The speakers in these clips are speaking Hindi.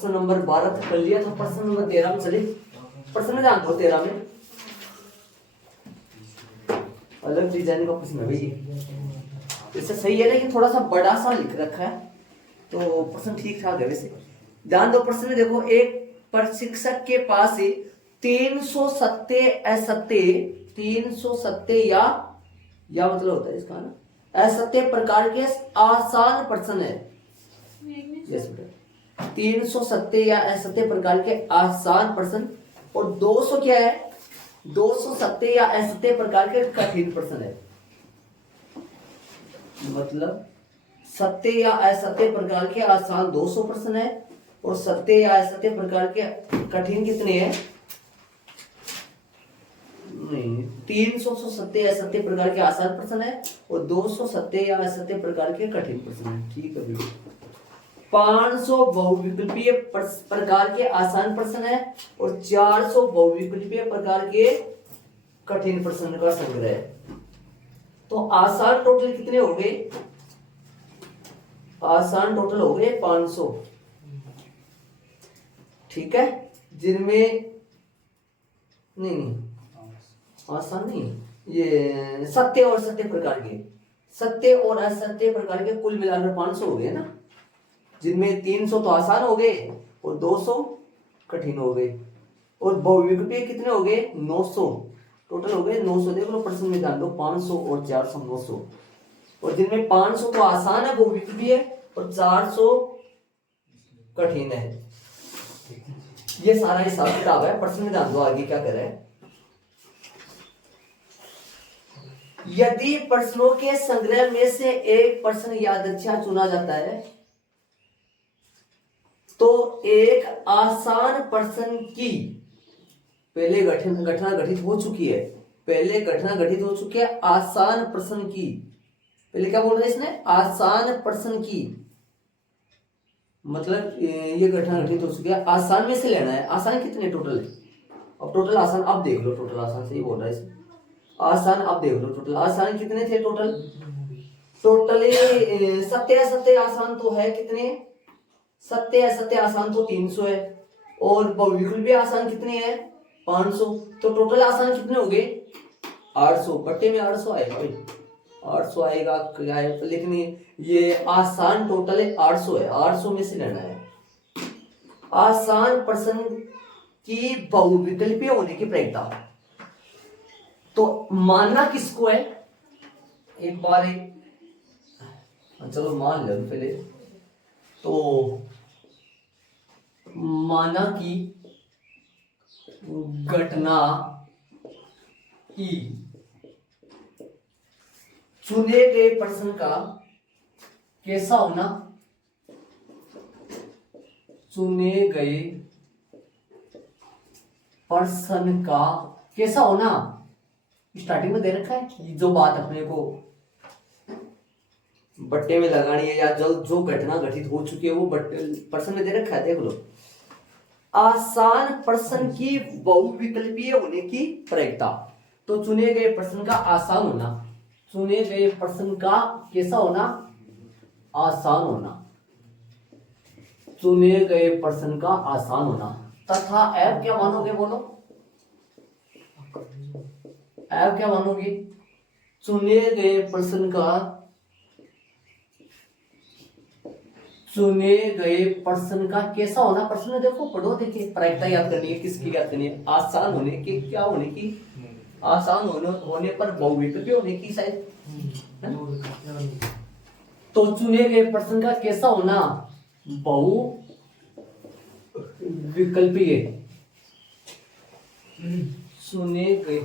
प्रश्न नंबर 12 तक कर लिया था। प्रश्न नंबर 13 में चले। प्रश्न ध्यान दो 13 में अलग डिजाइन का प्रश्न है भाई। इससे सही है लेकिन थोड़ा सा बड़ा सा लिख रखा है तो प्रश्न ठीक ठाक है वैसे। ध्यान दो प्रश्न में देखो, एक प्रशिक्षक के पास 370 असत्य या मतलब होता है इसका ना असत्य प्रकार के आसान प्रश्न है। यस बेटा, 370 या असत्य प्रकार के आसान प्रश्न और 200 क्या है, 270 या असत्य प्रकार के कठिन प्रश्न है। मतलब सत्य या असत्य प्रकार के आसान 200 प्रश्न है और सत्य या असत्य प्रकार के कठिन कितने हैं? नहीं, 300 सत्य या असत्य प्रकार के आसान प्रश्न है और 200 सत्य या असत्य प्रकार के कठिन प्रश्न है। ठीक है भैया। 500 बहुविकल्पीय प्रकार के आसान प्रश्न है और 400 बहुविकल्पीय प्रकार के कठिन प्रश्न का संग्रह है। तो आसान टोटल कितने हो गए? आसान टोटल हो गए 500। ठीक है, जिनमें नहीं आसान नहीं, ये सत्य और असत्य प्रकार के, सत्य और असत्य प्रकार के कुल मिलाकर 500 हो गए ना, जिनमें 300 तो आसान हो गए और 200 कठिन हो गए। और बहुविकल्पीय कितने हो गए? 900 टोटल हो गए 900। देख लो प्रश्न में ध्यान दो, 500 और 400 900। और जिनमें 500 तो आसान है बहुविकल्पीय और 400 कठिन है। ये सारा हिसाब किताब है। प्रश्न में ध्यान दो आगे क्या करे। यदि प्रश्नों के संग्रह में से एक प्रश्न यादृच्छिक चुना जाता है तो एक आसान प्रश्न की पहले घटना घटित हो चुकी है, पहले घटना घटित हो चुकी है आसान प्रश्न की। पहले क्या बोल रहे हैं इसने? आसान प्रश्न की, मतलब ये घटना घटित हो चुकी है। आसान में से लेना है। आसान कितने टोटल है? अब टोटल आसान आप देख लो, टोटल आसान से ही बोल रहा है इसमें। आसान आप देख लो टोटल आसान कितने थे टोटल? टोटल सत्य असत्य आसान तो है कितने? सत्य असत्य आसान तो 300 है और बहुविकल्पीय आसान कितने हैं? 500। तो टोटल आसान कितने हो गए? 800। बट्टे में 800 आएगा भाई, 800 आएगा क्या है, लेकिन ये आसान टोटल है 800 है, 800 में से लेना है। आसान प्रश्न की बहुविकल्पीय होने की प्रयोक्ता तो मानना किसको है? एक बार चलो मान लो पहले तो माना कि घटना की चुने गए प्रश्न का कैसा होना, चुने गए प्रश्न का कैसा होना स्टार्टिंग में दे रखा है। जो बात अपने को बट्टे में लगानी है या जो घटना घटित हो चुकी है वो प्रश्न में दे रखा है। देख लो, आसान प्रश्न की बहुविकल्पीय होने की प्रयोक्ता तो चुने गए प्रश्न का आसान होना, चुने गए प्रश्न का कैसा होना? आसान होना, चुने गए प्रश्न का आसान होना। तथा ऐप क्या मानोगे? बोलो ऐप क्या मानोगे? चुने गए प्रश्न का, चुने गए प्रश्न का कैसा होना? प्रश्न देखो पढ़ो, देखिए प्रायिकता याद करनी है। किसकी याद करनी है? आसान होने की, क्या होने की? आसान होने पर बहुविकल्पीय होने की शायद। तो चुने गए प्रश्न का कैसा होना? बहुविकल्पीय। चुने गए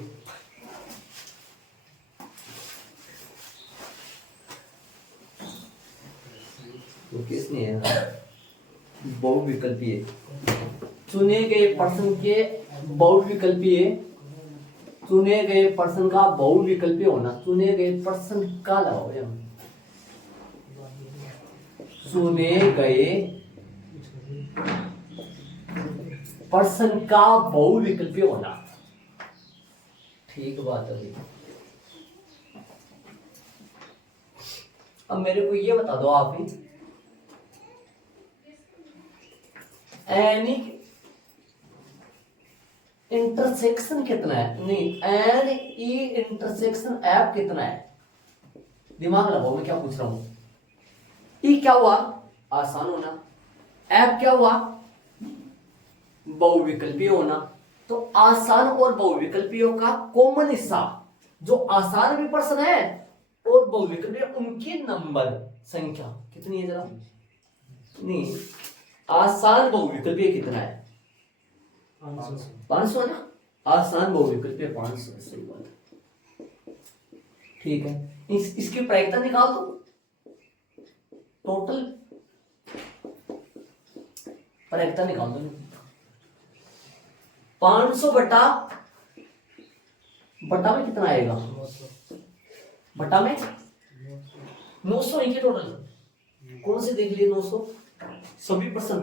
तो किसने है? बहुविकल्पीय। चुने गए प्रश्न के बहुविकल्पीय, चुने गए प्रश्न का बहुविकल्पीय होना। चुने गए प्रश्न का लगाओ, चुने गए प्रश्न का बहुविकल्पीय होना। ठीक बात है। अब मेरे को ये बता दो आप ही, एनी इंटरसेक्शन कितना है, नहीं एन ई इंटरसेक्शन एफ कितना है। दिमाग लगाओ मैं क्या पूछ रहा हूं। ई क्या हुआ, आसान होना। एफ क्या हुआ, बहुविकल्पीय होना। तो आसान और बहुविकल्पीय का कॉमन हिस्सा, जो आसान भी प्रश्न है और बहुविकल्पीय, उनके नंबर संख्या कितनी है जरा। नहीं, आसान बहुविकल्पीय कितना है, 500 है ना। आसान बहुविकल्पीय 500, सही बात है। ठीक है, इसकी प्रायिकता निकाल दो। टोटल प्रायिकता निकाल दो। 500 बटा में कितना आएगा, बटा में 900 इनके टोटल। कौन से देख लिए 900 सभी प्रश्न।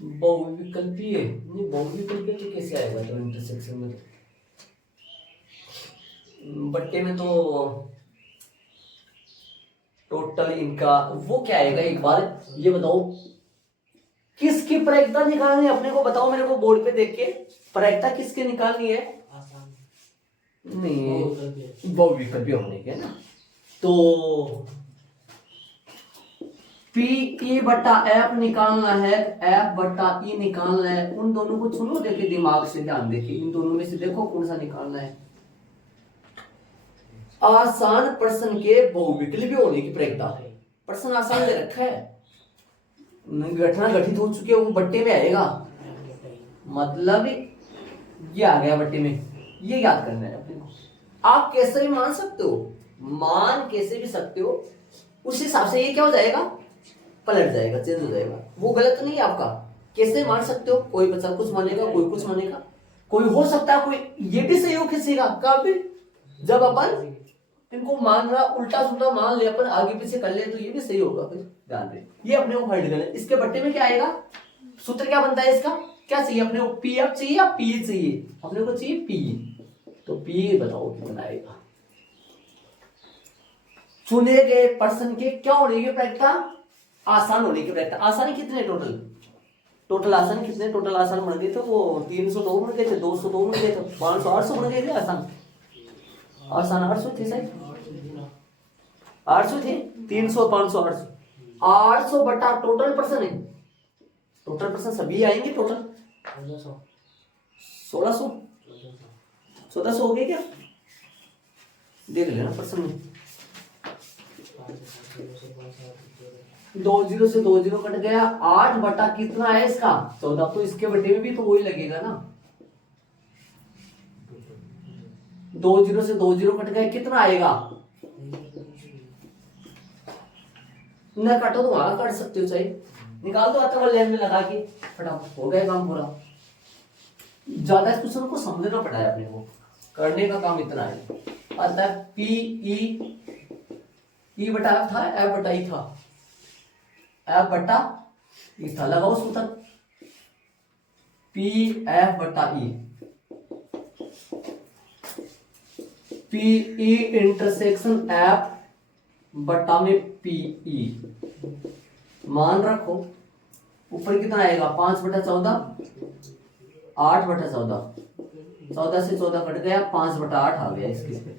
बहुविकल्पीय नहीं, बहुविकल्पीय तो कैसे आएगा तो इंटरसेक्शन में, बट्टे में तो टोटल इनका वो क्या आएगा, एक बार ये बताओ किसकी प्रायिकता निकालनी है अपने को, बताओ मेरे को बोर्ड पे देख के। प्रायिकता किसकी निकालनी है, नहीं बहुविकल्पीय होने के ना। तो पी ई बटा एफ निकालना है, एफ बटा ई निकालना है। उन दोनों को सुनो, देखिए दिमाग से ध्यान देखिए, इन दोनों में से देखो कौन सा निकालना है। आसान प्रश्न के बहुविकल्पीय होने की प्रायिकता, प्रश्न आसान दे रखा है, घटना घटित हो चुकी है, वो बट्टे में आएगा, मतलब ये आ गया बट्टे में, ये याद करना है अपने को। आप कैसे भी मान सकते हो, मान कैसे भी सकते हो, उस हिसाब से ये क्या हो जाएगा, पलट जाएगा, चेंज हो जाएगा। वो गलत नहीं है आपका, कैसे मान सकते हो। कोई बच्चा कुछ मानेगा, कोई कुछ मानेगा, कोई हो सकता है कोई ये भी सही हो किसी का। कभी जब अपन इनको मान रहा उल्टा सुल्टा मान ले, अपन आगे पीछे कर ले, तो ये भी सही होगा। फिर ध्यान दे, ये अपने को हर्ड करना है। इसके बट्टे में क्या आएगा, सूत्र क्या बनता है इसका, क्या चाहिए अपने को, पी एफ चाहिए या पी चाहिए, अपने को चाहिए पी। तो पी बताओ कितना आएगा। चुने गए प्रश्न के क्या होने की प्रायिकता, आसान होने की प्रायिकता। आसानी कितने टोटल, टोटल आसान कितने, टोटल आसान बन गए थे वो 302 बन गए थे, 202 बन गए थे, 500 800 बन गए थे। आसान आसान 800 थे सही, 800 थे, 300 500 800 800 बटा टोटल प्रश्न है, टोटल प्रश्न सभी आएंगे टोटल 1600 1400 हो गए क्या, देख लेना प्रश्न में। 2 0 से 2 0 कट गया, 8 बटा कितना है इसका 14। तो इसके बटे में भी तो वही लगेगा ना, 2 0 से 2 0 कट गया, कितना आएगा, न काटो तो वहां काट सकते हो, चाहिए निकाल दो आता लेन में लगा के, फटाफट हो गया काम पूरा। ज्यादा इस क्वेश्चन को समझना पड़ा है अपने को, करने का काम इतना है। अतः पी ई बटा एफ था, एफ बटा ई था, एफ बटा ई था, लगाओ सूत्र पी एफ बटा ई, पी ई इंटरसेक्शन एफ बटा में पी ई, मान रखो ऊपर कितना आएगा 5 बटा 14, 8 बटा 14, 14 से 14 कट गया, 5 बटा 8 आ गया इसके पे।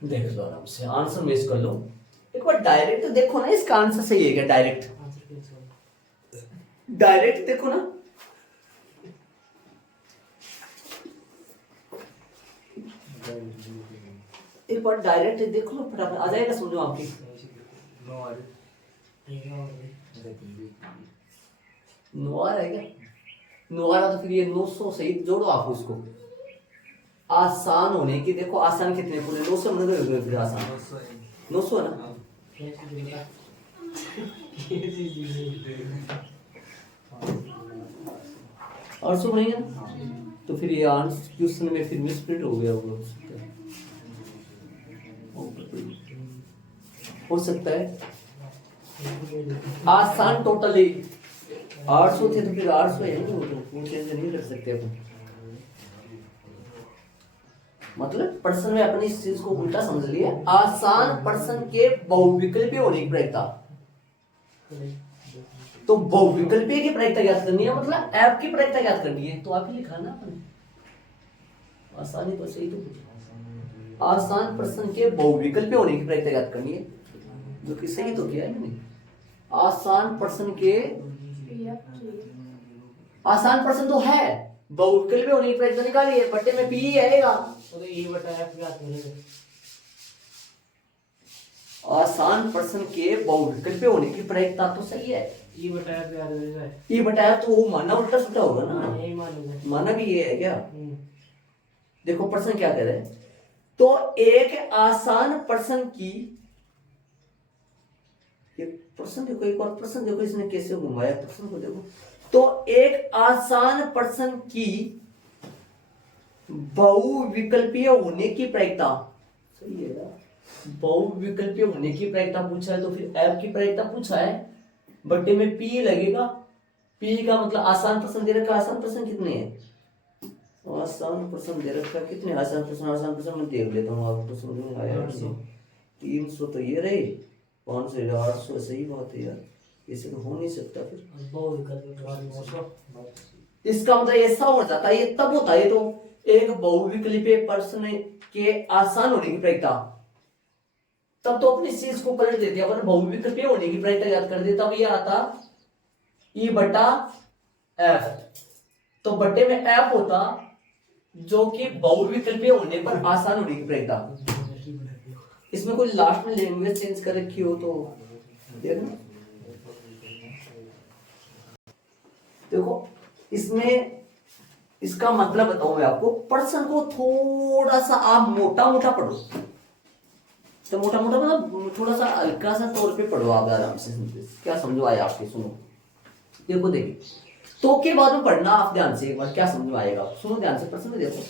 देख लो आराम से, आंसर मिस कर लो एक बार, डायरेक्ट देखो ना इसका आंसर सही है क्या, डायरेक्ट डायरेक्ट देखो ना, एक बार डायरेक्ट देख लो फटाफट आ जाएगा समझो आपकी। नोआर है क्या, नोआर तो फिर ये 900 सही जोड़ो आप उसको। आसान होने की देखो, आसान कितने पूरे 900 बन गए, फिर आसान 900 है ना। 800 बनेंगे ना, तो फिर ये आंसर क्वेश्चन में फिर मिसप्रिंट हो गया हो सकता है। आसान टोटल 800 थे, तो फिर 800 है, वो चेंज नहीं कर सकते अपन। मतलब प्रश्न में अपनी इस चीज को उल्टा समझ लिया। आसान प्रश्न के बहुविकल्पीय होने की प्रायिकता, तो बहुविकल्पीय की प्रायिकता ज्ञात करनी है, मतलब ऐप की प्रायिकता ज्ञात करनी है। तो आप ही लिखा ना अपने, आसानी तो सही तो आसान प्रश्न के बहुविकल्पीय होने की प्रायिकता ज्ञात करनी है, जो कि सही तो किया है मैंने। आसान प्रश्न के, आसान प्रश्न तो है, बहुविकल्पीय होने की प्रायिकता निकाली है, बट्टे में पी आएगा, तो ये बटा f ज्ञात करेंगे। आसान प्रश्न के बहुविकल्पीय होने की प्रायिकता तो सही है, ये बटा f ज्ञात करेंगे। ये बताया तो वो माना उल्टा सुल्टा होगा ना, यही मानूंगा। माना भी ये है क्या। देखो प्रश्न क्या कह रहे हैं, तो एक आसान प्रश्न की, ये प्रश्न देखो, एक और प्रश्न देखो इसने कैसे घुमाया प्रश्न को देखो। तो एक आसान प्रश्न की बहुविकल्पीय होने की प्रायिकता, सही है ना, बहुविकल्पीय होने की प्रायिकता पूछा है, तो फिर ऐप की प्रायिकता पूछा है, बट्टे में पी लगेगा। पी का मतलब आसान प्रश्न दे रखा, आसान प्रश्न कितने हैं, आसान प्रश्न दे रखा कितने, आसान प्रश्न मैं देख लेता हूँ, आपको समझ में आया। 300 तो ये रहे, 500 800, सही बात है यार, इसे तो हो नहीं सकता फिर। इसका मतलब ऐसा हो जाता है, ये तब होता है तो एक बहुविकल्पीय प्रश्न के आसान होने की प्रायिकता, तब तो अपनी चीज को पलट देते, अपन बहुविकल्पीय होने की प्रायिकता याद कर देता, तब ये आता ई बटा एफ, तो बट्टे में एफ होता जो कि बहुविकल्पीय होने पर आसान होने की प्रायिकता। इसमें कोई लास्ट में लैंग्वेज चेंज कर रखी हो तो देखना, देखो इसमें इसका मतलब बताऊं मैं आपको, प्रश्न को थोड़ा सा आप मोटा मोटा पढ़ो, तो मोटा मोटा मतलब थोड़ा सा हल्का सा तौर पे पढ़ो आप आराम से, क्या समझो आया आपके, सुनो देखो, देखिए तो के बाद में पढ़ना आप ध्यान से, एक बार क्या समझ में आएगा, सुनो ध्यान से प्रश्न में देखो।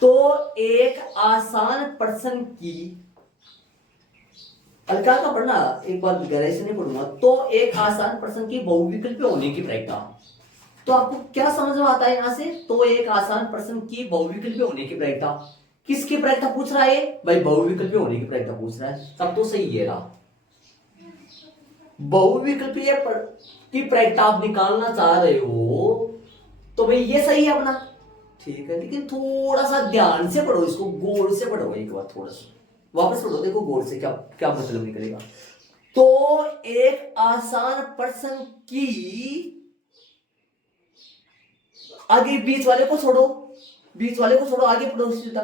तो एक आसान प्रश्न की, हल्का का पढ़ना, एक बार गहराई से नहीं पढ़ूंगा। तो एक आसान प्रश्न की बहुविकल्पीय होने की प्रायिकता, तो आपको क्या समझ में आता है यहां से, तो एक आसान प्रश्न की बहुविकल्पीय होने की प्रायिकता, किसकी प्रायिकता पूछ रहा है भाई, बहुविकल्पीय होने की प्रायिकता पूछ रहा है, तब तो सही है रहा। बहुविकल्पीय की प्रायिकता आप निकालना चाह रहे हो तो भाई ये सही है अपना, ठीक है, लेकिन थोड़ा सा ध्यान से पढ़ो इसको, गौर से पढ़ो एक बार, थोड़ा सा वापस पढ़ो, देखो गौर से क्या क्या मतलब निकलेगा। तो एक आसान प्रश्न की, आगे बीच वाले को छोड़ो, बीच वाले को छोड़ो, आगे पढ़ो सीधा।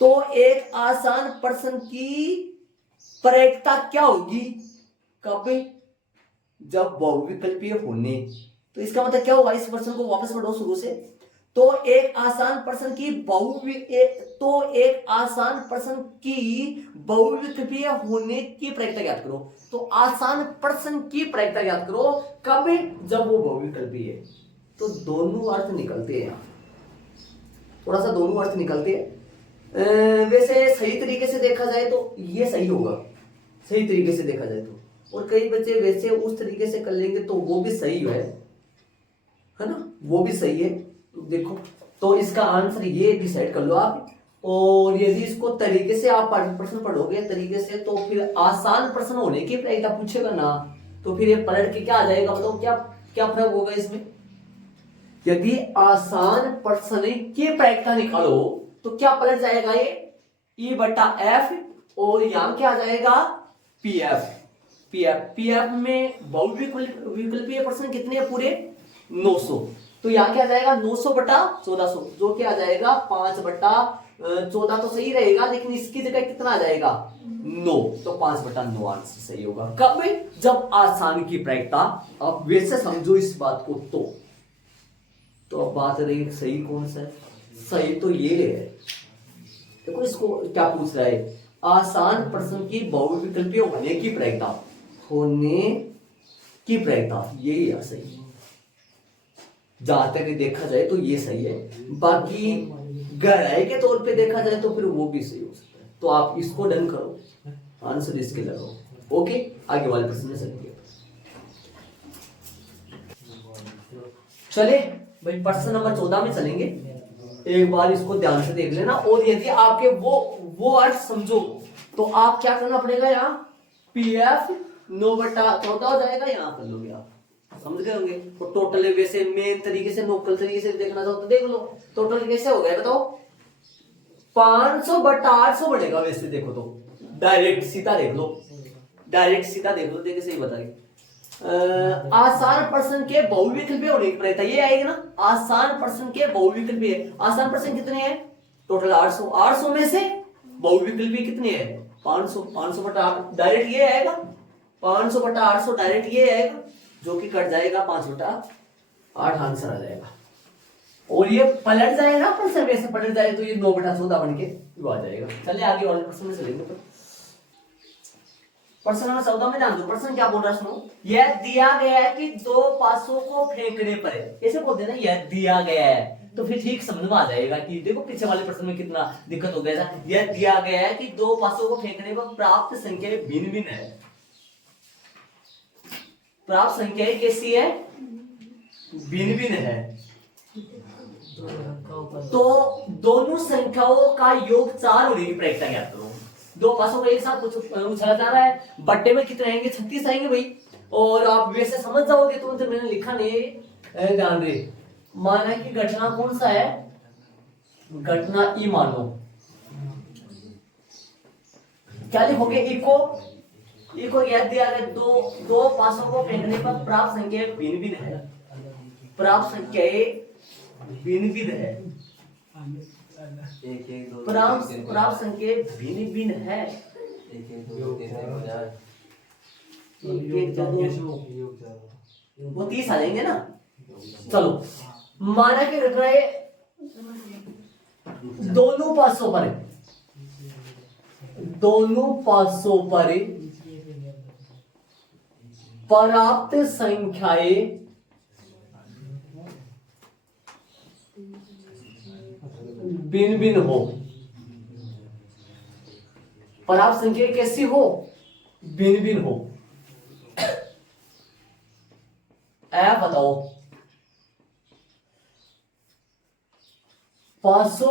तो एक आसान प्रश्न की प्रायिकता क्या होगी, कब, जब बहुविकल्पीय होने, तो इसका मतलब क्या होगा, इस प्रश्न को वापस पढ़ो शुरू से। तो एक आसान प्रश्न की तो एक आसान प्रश्न की बहुविकल्पीय होने की प्रायिकता ज्ञात करो, तो आसान प्रश्न की प्रायिकता ज्ञात करो कब, जब वो बहुविकल्पीय है। तो दोनों अर्थ निकलते हैं, थोड़ा सा दोनों अर्थ निकलते हैं। वैसे सही तरीके से देखा जाए तो ये सही होगा, सही तरीके से देखा जाए तो, और कई बच्चे वैसे उस तरीके से कर लेंगे तो वो भी सही है ना, वो भी सही है। देखो तो इसका आंसर ये डिसाइड कर लो आप, और यदि इसको तरीके से आप प्रश्न पढ़ोगे तरीके से, तो फिर आसान प्रश्न होने की प्रायिकता पूछेगा ना, तो फिर ये पलट के क्या आ जाएगा, बताओ क्या क्या फर्क होगा इसमें। यदि आसान प्रश्न की प्रायिकता निकालो तो क्या पलट जाएगा, ये ई बटा एफ, और यहां क्या आ जाएगा, पी एफ। पी एफ में बहुविकल्पीय प्रश्न कितने हैं पूरे, 900, तो यहाँ क्या आ जाएगा 900 बटा 1400, जो क्या आ जाएगा 5 बटा 14 तो सही रहेगा, लेकिन इसकी जगह कितना आ जाएगा 9, तो 5 बटा 9 आंसर सही होगा। कब, जब आसान की प्रायिकता, अब वैसे समझो इस बात को, तो अब बात रही सही कौन सा है, सही तो ये है। देखो इसको क्या पूछ रहा है, आसान प्रश्न की बहुविकल्पीय होने की प्रायिकता, होने की प्रायिकता, यही है सही, जहां तक देखा जाए तो ये सही है। बाकी गहराई के तौर पे देखा जाए तो फिर वो भी सही हो सकता है, तो आप इसको डन करो, आंसर इसके लगाओ। ओके, आगे वाले प्रश्न में चलेंगे। चले भाई प्रश्न नंबर 14 में चलेंगे। एक बार इसको ध्यान से देख लेना, और यदि आपके वो अर्थ समझो तो आप क्या करना पड़ेगा, यहाँ PF 9/14 हो जाएगा, यहाँ कर लोगे आप, समझ गए होंगे। तो टोटल वैसे मेन तरीके से नोकल तरीके से देखना चाहो तो देख लो, टोटल कैसे हो गया बताओ, 500/800 बढ़ेगा वैसे देखो तो, डायरेक्ट सीधा देख लो, डायरेक्ट सीधा देख लो, देखे सही बताइए। आसान प्रश्न के बहुविकल्पीय होने की प्रयत्न ये आएगी ना, आसान प्रश्न के बहुविकल्पीय, आसान प्रश्न कितने हैं टोटल 800, 800 में से बहुविकल्पी कितने हैं 500, 500/8 डायरेक्ट ये आएगा, 500/800 डायरेक्ट ये आएगा, जो कि कट जाएगा 5/8 आंसर आ जाएगा, और ये पलट जाएगा प्रश्न वैसे पलट जाए तो ये 9/14 बन के आ जाएगा। चलिए आगे वाले प्रश्न में चलेंगे। तो प्रश्न नंबर 14 में ध्यान दो, प्रश्न क्या बोल रहा है सुनो, यह दिया गया है कि 2 पासों को फेंकने पर, ऐसे बोलते हैं ना, यह दिया गया है, तो फिर ठीक समझ में आ जाएगा कि देखो पीछे वाले प्रश्न में कितना दिक्कत हो गया था। यह दिया गया है कि 2 पासों को फेंकने पर प्राप्त संख्या भिन्न भिन्न है, प्राप्त संख्या कैसी है, भिन्न भिन्न है, तो दोनों संख्याओं का योग 4 होने की प्रयत्न ज्ञात करो। 2 पासों को एक साथ उछाला जा रहा है, बट्टे में कितने आएंगे 36 आएंगे भाई, और आप वैसे समझ जाओगे तो मैंने लिखा नहीं, ध्यान दे, माना कि घटना कौन सा है, घटना ई मानो, क्या लिखोगे, इको याद दिया गया, दो पासों को फेंकने पर प्राप्त संख्या भिन्न भिन्न है, प्राप्त संख्याएं भिन्न भिन्न है, प्राप्त संख्या भिन्न भिन्न है, 1 1 2 वो 30 आ जाएंगे ना। चलो माना कि रख रहे दोनों पासों पर प्राप्त संख्याएं भिन्न भिन्न हो, प्राप्त संख्या कैसी हो, भिन्न भिन्न हो, ऐप बताओ, 500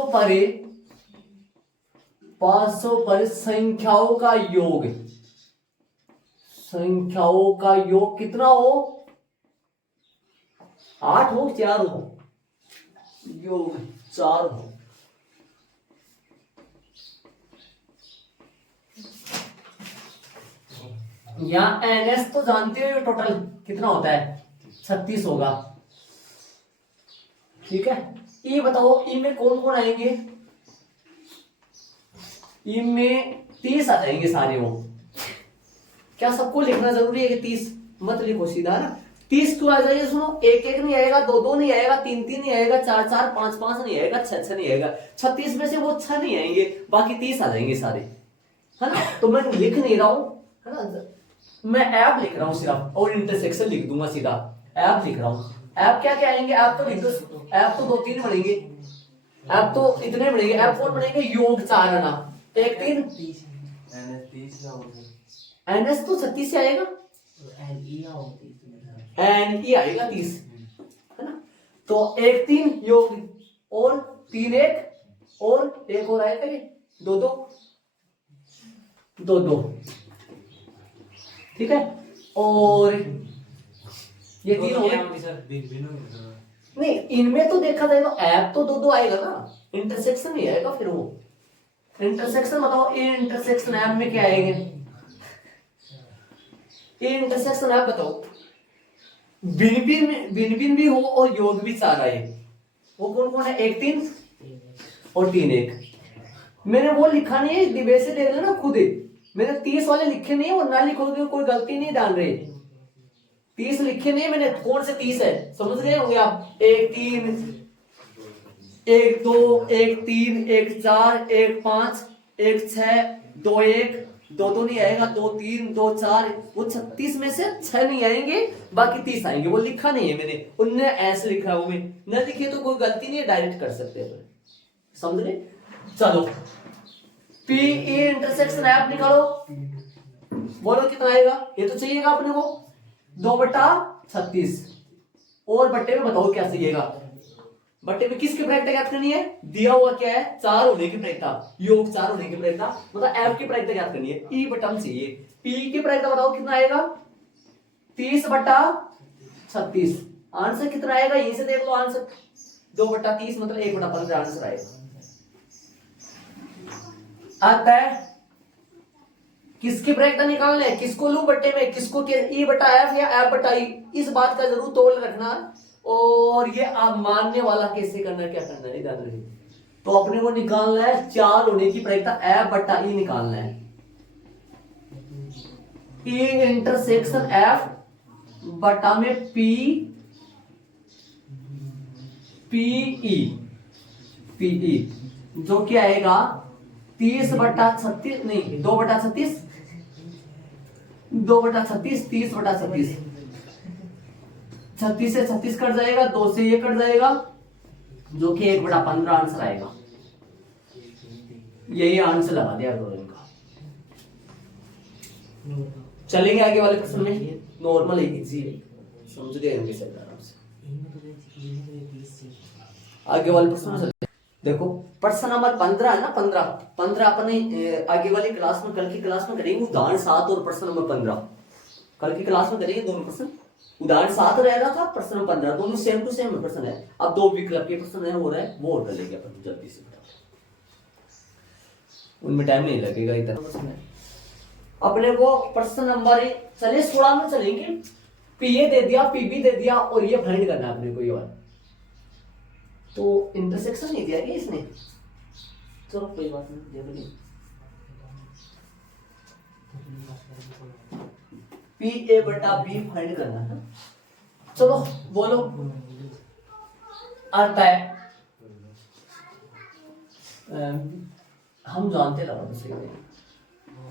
पर संख्याओं का योग कितना हो, 8 हो 4 हो, योग 4 हो, यहाँ NS तो जानते हो टोटल कितना होता है, 36 होगा, ठीक है। ये बताओ ई में कौन कौन आएंगे, ई में 30 आ जाएंगे सारे, वो क्या सबको लिखना जरूरी है कि 30 मत लिखो सीधा ना, 30 क्यों आ जाएगा सुनो, 1 1 नहीं आएगा, 2 2 नहीं आएगा, 3 3 नहीं आएगा, 4 4 5 5 नहीं आएगा, 6 6 नहीं आएगा, 36 में से वो 6 नहीं आएंगे, बाकी 30 आ जाएंगे सारे, है ना। तो मैं लिख नहीं रहा हूं, है ना, मैं ऐप लिख रहा हूं सिर्फ, और इंटरसेक्शन लिख दूंगा सीधा, ऐप लिख रहा हूं। ऐप क्या क्या आएंगे, ऐप तो लिख दो, ऐप तो 2 3 बनेंगे, ऐप तो इतने बनेंगे, ऐप 4 बनेंगे, योग 4 आना, 1 3 NS तो 36 से आएगा, NE आएगा 30, है ना। तो 1 3 योग, और 3 1, और एक और आएगा, 2 2 2 2, ठीक है। और ये 3 हो गए, नहीं इनमें तो देखा जाए तो ऐप तो 2 2 आएगा ना, इंटरसेक्शन नहीं आएगा, फिर वो इंटरसेक्शन बताओ, इंटरसेक्शन ऐप में क्या आएंगे, इंटरसेक्शन ऐप बताओ, भिन्न भी हो और योग भी 4 आए, वो कौन कौन है, 1 3 और 3 1, मैंने वो लिखा नहीं है, वैसे देख लेना खुद ही, मैंने 30 वाले लिखे नहीं है, और ना लिखोगे कोई गलती नहीं डाल रहे, 30 लिखे नहीं मैंने, कौन से 30 है समझ गए होंगे आप, 1 3 1 2 1 3 1 4 1 5 1 6 2 1 2 2 नहीं आएगा, 2 3 2 4, वो 36 में से 6 नहीं आएंगे, बाकी 30 आएंगे, वो लिखा नहीं है मैंने, उनने ऐसे लिखा है, वो में न लिखे तो कोई गलती नहीं है, डायरेक्ट कर सकते हैं, समझ रहे। चलो PE इंटरसेक्शन ऐप निकालो, बोलो कितना आएगा, ये तो चाहिएगा अपने को 2/36, और बट्टे में बताओ क्या चाहिएगा, बट्टे में किसकी प्रायिकता ज्ञात करनी है? दिया हुआ क्या है? 4 होने की प्रायिकता, योग 4 होने की प्रायिकता, मतलब एफ की प्रायिकता ज्ञात करनी है। ई बटा में चाहिए, पी की प्रायिकता बताओ कितना आएगा? 30 बटा 36। आंसर कितना आएगा? यहीं से देख लो आंसर, 2 बटा 30 मतलब 1 बटा 15 आंसर आएगा। आता है किसकी प्रायिकता निकालना है? किसको लूं बट्टे में, किसको? ई बटा एफ या एफ बटा ई, इस बात का जरूर तोल रखना। और ये आप मानने वाला कैसे करना है, क्या करना है, ध्यान रखिए। तो अपने को निकालना है 4 होने की प्रायिकता एफ बटा ई निकालना है। ई इंटरसेक्शन एफ बटा में पी पीई जो क्या आएगा? 30 बटा 36 नहीं 2 बटा 36, 2 बटा 36, 30 बटा 36, 36 से 36 कट जाएगा, 2 से ये कट जाएगा, जो कि 1 बटा 15 आंसर आएगा। यही आंसर लगा दिया दो इनका। चलेंगे आगे वाले प्रश्न में, नॉर्मल है, इजी है, समझ गए होंगे सब आराम से। आगे वाले प्रश्न में चलते हैं। देखो प्रश्न नंबर 15 है ना, 15 अपने आगे वाली क्लास में, कल की क्लास में करेंगे उदाहरण 7 और प्रश्न नंबर 15। कल की क्लास में करेंगे दोनों प्रश्न, उदाहरण 7 रहेगा था, प्रश्न नंबर 15, दोनों सेम टू सेम प्रश्न है। अब 2 विकल्प के प्रश्न है हो रहा है, वो कर लेंगे अपन जल्दी से, उनमें टाइम नहीं लगेगा इतना प्रश्न है। अपने को प्रश्न नंबर चलिए 16 में चलेंगे। पीए दे दिया, पीबी दे दिया, और ये फाइंड करना है अपने को। ये वाला तो इंटरसेक्शन नहीं दिया क्या इसने? चलो कोई बात नहीं, दे दो। पी ए बटा बी फाइंड करना है। चलो बोलो, आता है हम जानते लगा,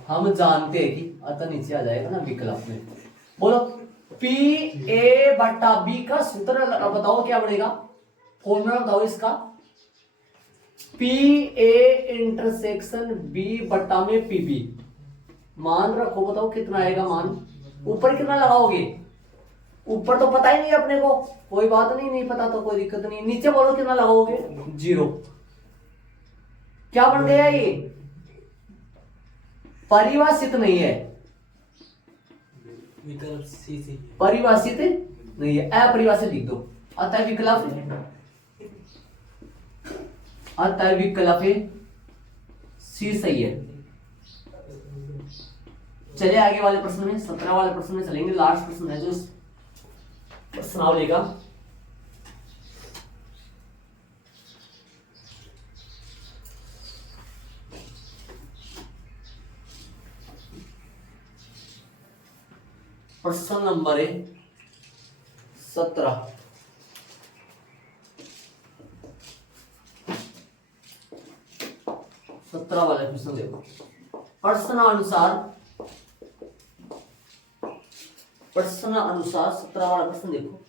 हम जानते हैं कि आता नीचे आ जाएगा ना विकल्प में। बोलो पी ए बटा बी का सूत्र बताओ क्या बनेगा, फॉर्मूला बताओ इसका। पी ए इंटरसेक्शन बी बटा में पी बी, मान रखो, बताओ कितना आएगा मान। ऊपर कितना लगाओगे? ऊपर तो पता ही नहीं अपने को, कोई बात नहीं, नहीं पता तो कोई दिक्कत नहीं। नीचे बोलो कितना लगाओगे? 0। क्या बन गया ये? परिभाषित नहीं है, विकल्प सी से परिभाषित नहीं है, अपरिभाषित लिख दो। अतः विकल्प, अतः विकल्प सी सही है। चलिए आगे वाले प्रश्न में, 17 वाले प्रश्न में चलेंगे। लास्ट प्रश्न है जो प्रश्नावली का। प्रश्न नंबर 17। वाले प्रश्न देखो। प्रश्न अनुसार 17 वाला प्रश्न देखो।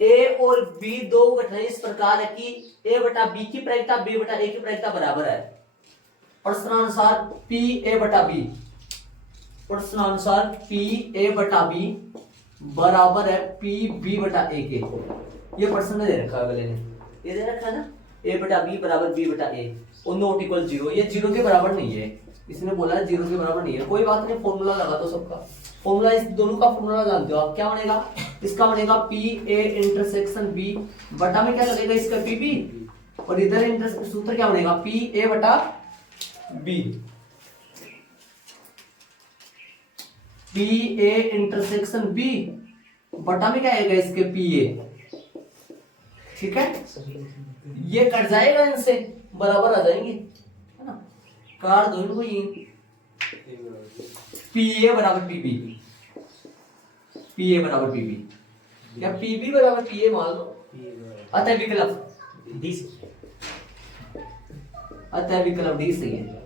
ए और बी दो घटनाएं इस प्रकार है कि ए बटा बी की प्रायिकता बी बटा ए की प्रायिकता बराबर है। प्रश्नानुसार पी ए बटा बी, प्रश्नानुसार पी ए बटा बी बराबर है पी बी बटा ए के। ये प्रश्न दे रखा है अगले ने, ये दे रखा है ना, ए बटा बी बराबर बी बटा ए और नॉट इक्वल 0। ये 0 के बराबर नहीं है, इसने बोला है 0 के बराबर नहीं है। कोई बात नहीं, फॉर्मूला लगा दो सबका। फॉर्मूला इस दोनों का फॉर्मूला जानते हो आप, क्या बनेगा? इसका बनेगा पी ए इंटरसेक्शन बी बटा में क्या लगेगा इसका पी बी, और इधर सूत्र क्या बनेगा? पी ए बटा B, P A intersection B बटा में क्या आएगा इसके पी ए। ठीक है, ये कट जाएगा, इनसे बराबर आ जाएंगे, है ना। काट दो इनको, ये पी ए बराबर पी बी, पी ए बराबर पी बी या पी बी बराबर पी ए मान लो। अतः विकल्प डी, अतः विकल्प डी सही है।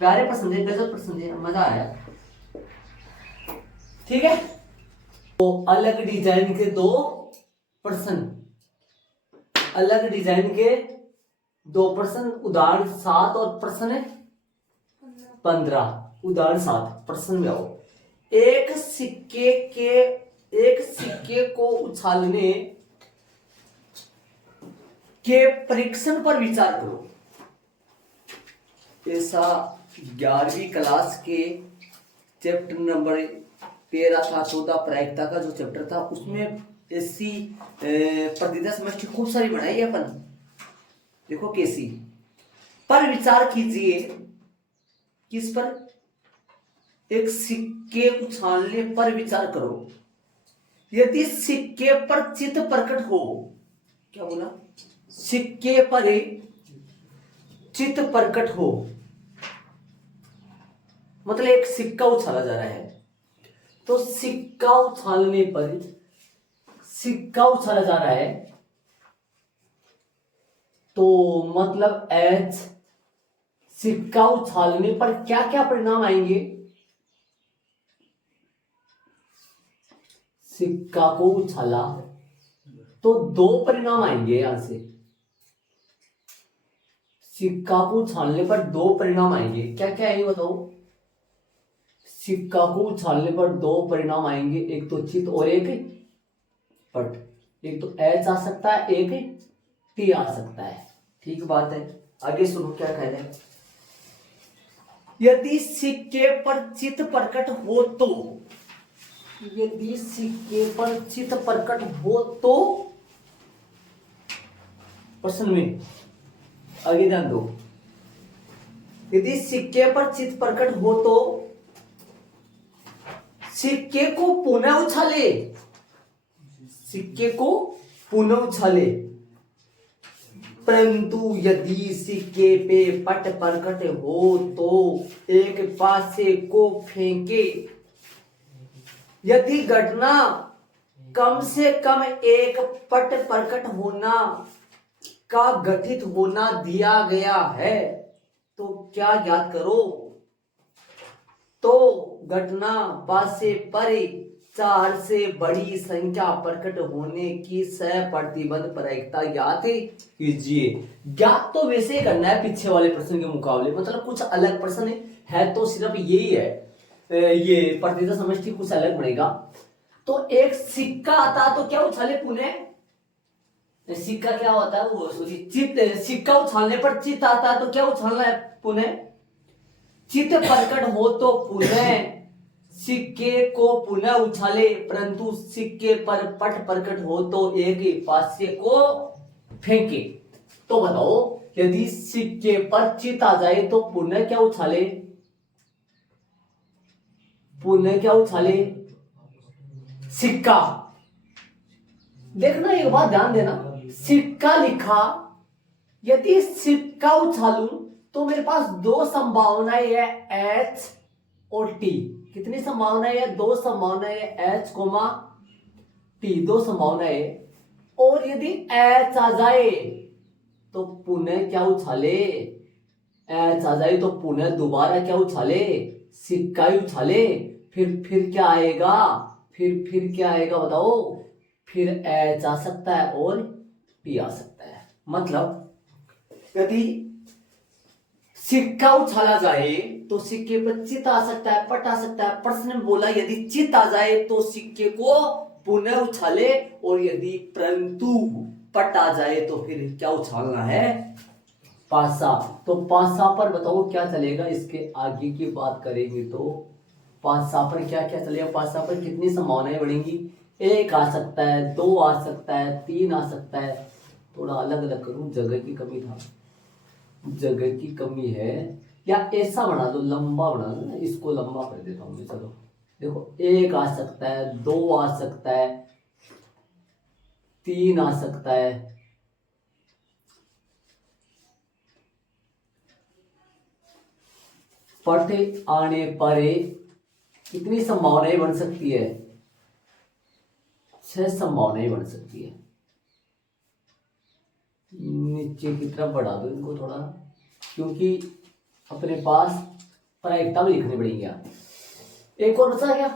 प्यारे प्रश्न है, गजब प्रश्न है, मजा आया। ठीक है, तो अलग डिजाइन के दो प्रश्न, अलग डिजाइन के दो प्रश्न, उदाहरण 7 और प्रश्न 15। उदाहरण 7 प्रश्न में आओ। एक सिक्के के एक सिक्के को उछालने के परीक्षण पर विचार करो। ऐसा 11वीं क्लास के चैप्टर नंबर 13 था, 14 प्रायिकता का जो चैप्टर था उसमें ऐसी प्रतिदिन समष्टि खूब सारी बनाई है अपन। देखो कैसी, पर विचार कीजिए। किस पर? एक सिक्के उछालने पर विचार करो। यदि सिक्के पर चित्त प्रकट हो, क्या बोला? सिक्के पर चित्त प्रकट हो, मतलब एक सिक्का उछाला जा रहा है, तो सिक्का उछालने पर, सिक्का उछाला जा रहा है तो मतलब एच, सिक्का उछालने पर क्या क्या परिणाम आएंगे? सिक्का को उछाला तो 2 परिणाम आएंगे। यहां से सिक्का को उछालने पर 2 परिणाम आएंगे। क्या क्या आएंगे बताओ? सिक्का को उछालने पर 2 परिणाम आएंगे, एक तो चित और एक पट। एक तो एच आ सकता है, एक टी आ सकता है। ठीक बात है, आगे सुनो क्या कह रहे हैं। यदि सिक्के पर चित प्रकट हो तो, यदि सिक्के पर चित प्रकट हो तो, प्रश्न में आगे ध्यान दो। यदि सिक्के पर चित प्रकट हो तो सिक्के को पुनः उछाले, सिक्के को पुनः उछाले। परंतु यदि सिक्के पे पट प्रकट हो तो एक पासे को फेंके। यदि घटना कम से कम एक पट प्रकट होना का गठित होना दिया गया है तो क्या ज्ञात करो? तो घटना पासे परे 4 से बड़ी संख्या प्रकट होने की सह-प्रतिबंध प्रायिकता ज्ञात कीजिए। ज्ञात तो वैसे ही करना है पीछे वाले प्रश्न के मुकाबले, मतलब कुछ अलग प्रश्न है तो सिर्फ यही है, ये प्रतिशत समष्टि कुछ अलग बनेगा। तो एक सिक्का आता तो क्या उछाले पुनः? सिक्का क्या होता है वो, सॉरी चित्त, सिक्का उछालने पर चित्त आता है तो क्या उछालना है पुनः? चित्त प्रकट हो तो पुनः सिक्के को पुनः उछाले, परंतु सिक्के पर पट प्रकट हो तो एक पासे को फेंके। तो बताओ, यदि सिक्के पर चित्त आ जाए तो पुनः क्या उछाले? पुनः क्या उछाले? सिक्का। देखना एक बात ध्यान देना, सिक्का लिखा, यदि सिक्का उछालूं तो मेरे पास 2 संभावनाएं है, एच और टी। कितनी संभावनाएं है? 2 संभावनाएं है, एच कोमा टी, 2 संभावनाएं है। और यदि एच आ जाए तो पुनः क्या उछाले? एच आ जाए तो पुनः दोबारा क्या उछाले? सिक्का ही उछाले। फिर क्या आएगा? फिर क्या आएगा बताओ? फिर एच आ सकता है और टी आ सकता है। मतलब यदि सिक्का उछाला जाए तो सिक्के पर चित्त आ सकता है, पट आ सकता है। प्रश्न में बोला यदि चित्त आ जाए तो सिक्के को पुनः उछाले, और यदि परंतु पट आ जाए तो फिर क्या उछालना है? पासा। तो पासा पर बताओ क्या चलेगा? इसके आगे की बात करेंगे तो पासा पर क्या क्या चलेगा? पासा पर कितनी संभावनाएं बढ़ेंगी? 1 आ सकता है, 2 आ सकता है, 3 आ सकता है। थोड़ा अलग अलग करूं, जगह की कमी था, जगह की कमी है। या ऐसा बना दो, लंबा बना दो ना, इसको लंबा कर देता हूं मैं। चलो देखो, 1 आ सकता है, 2 आ सकता है, 3 आ सकता है, पट आने पर कितनी संभावनाएं बन सकती है? 6 संभावनाएं बन सकती है। नीचे की तरफ बढ़ा दो इनको थोड़ा, क्योंकि अपने पास प्रायिकता भी लिखनी पड़ेगी यार। एक और बचा क्या?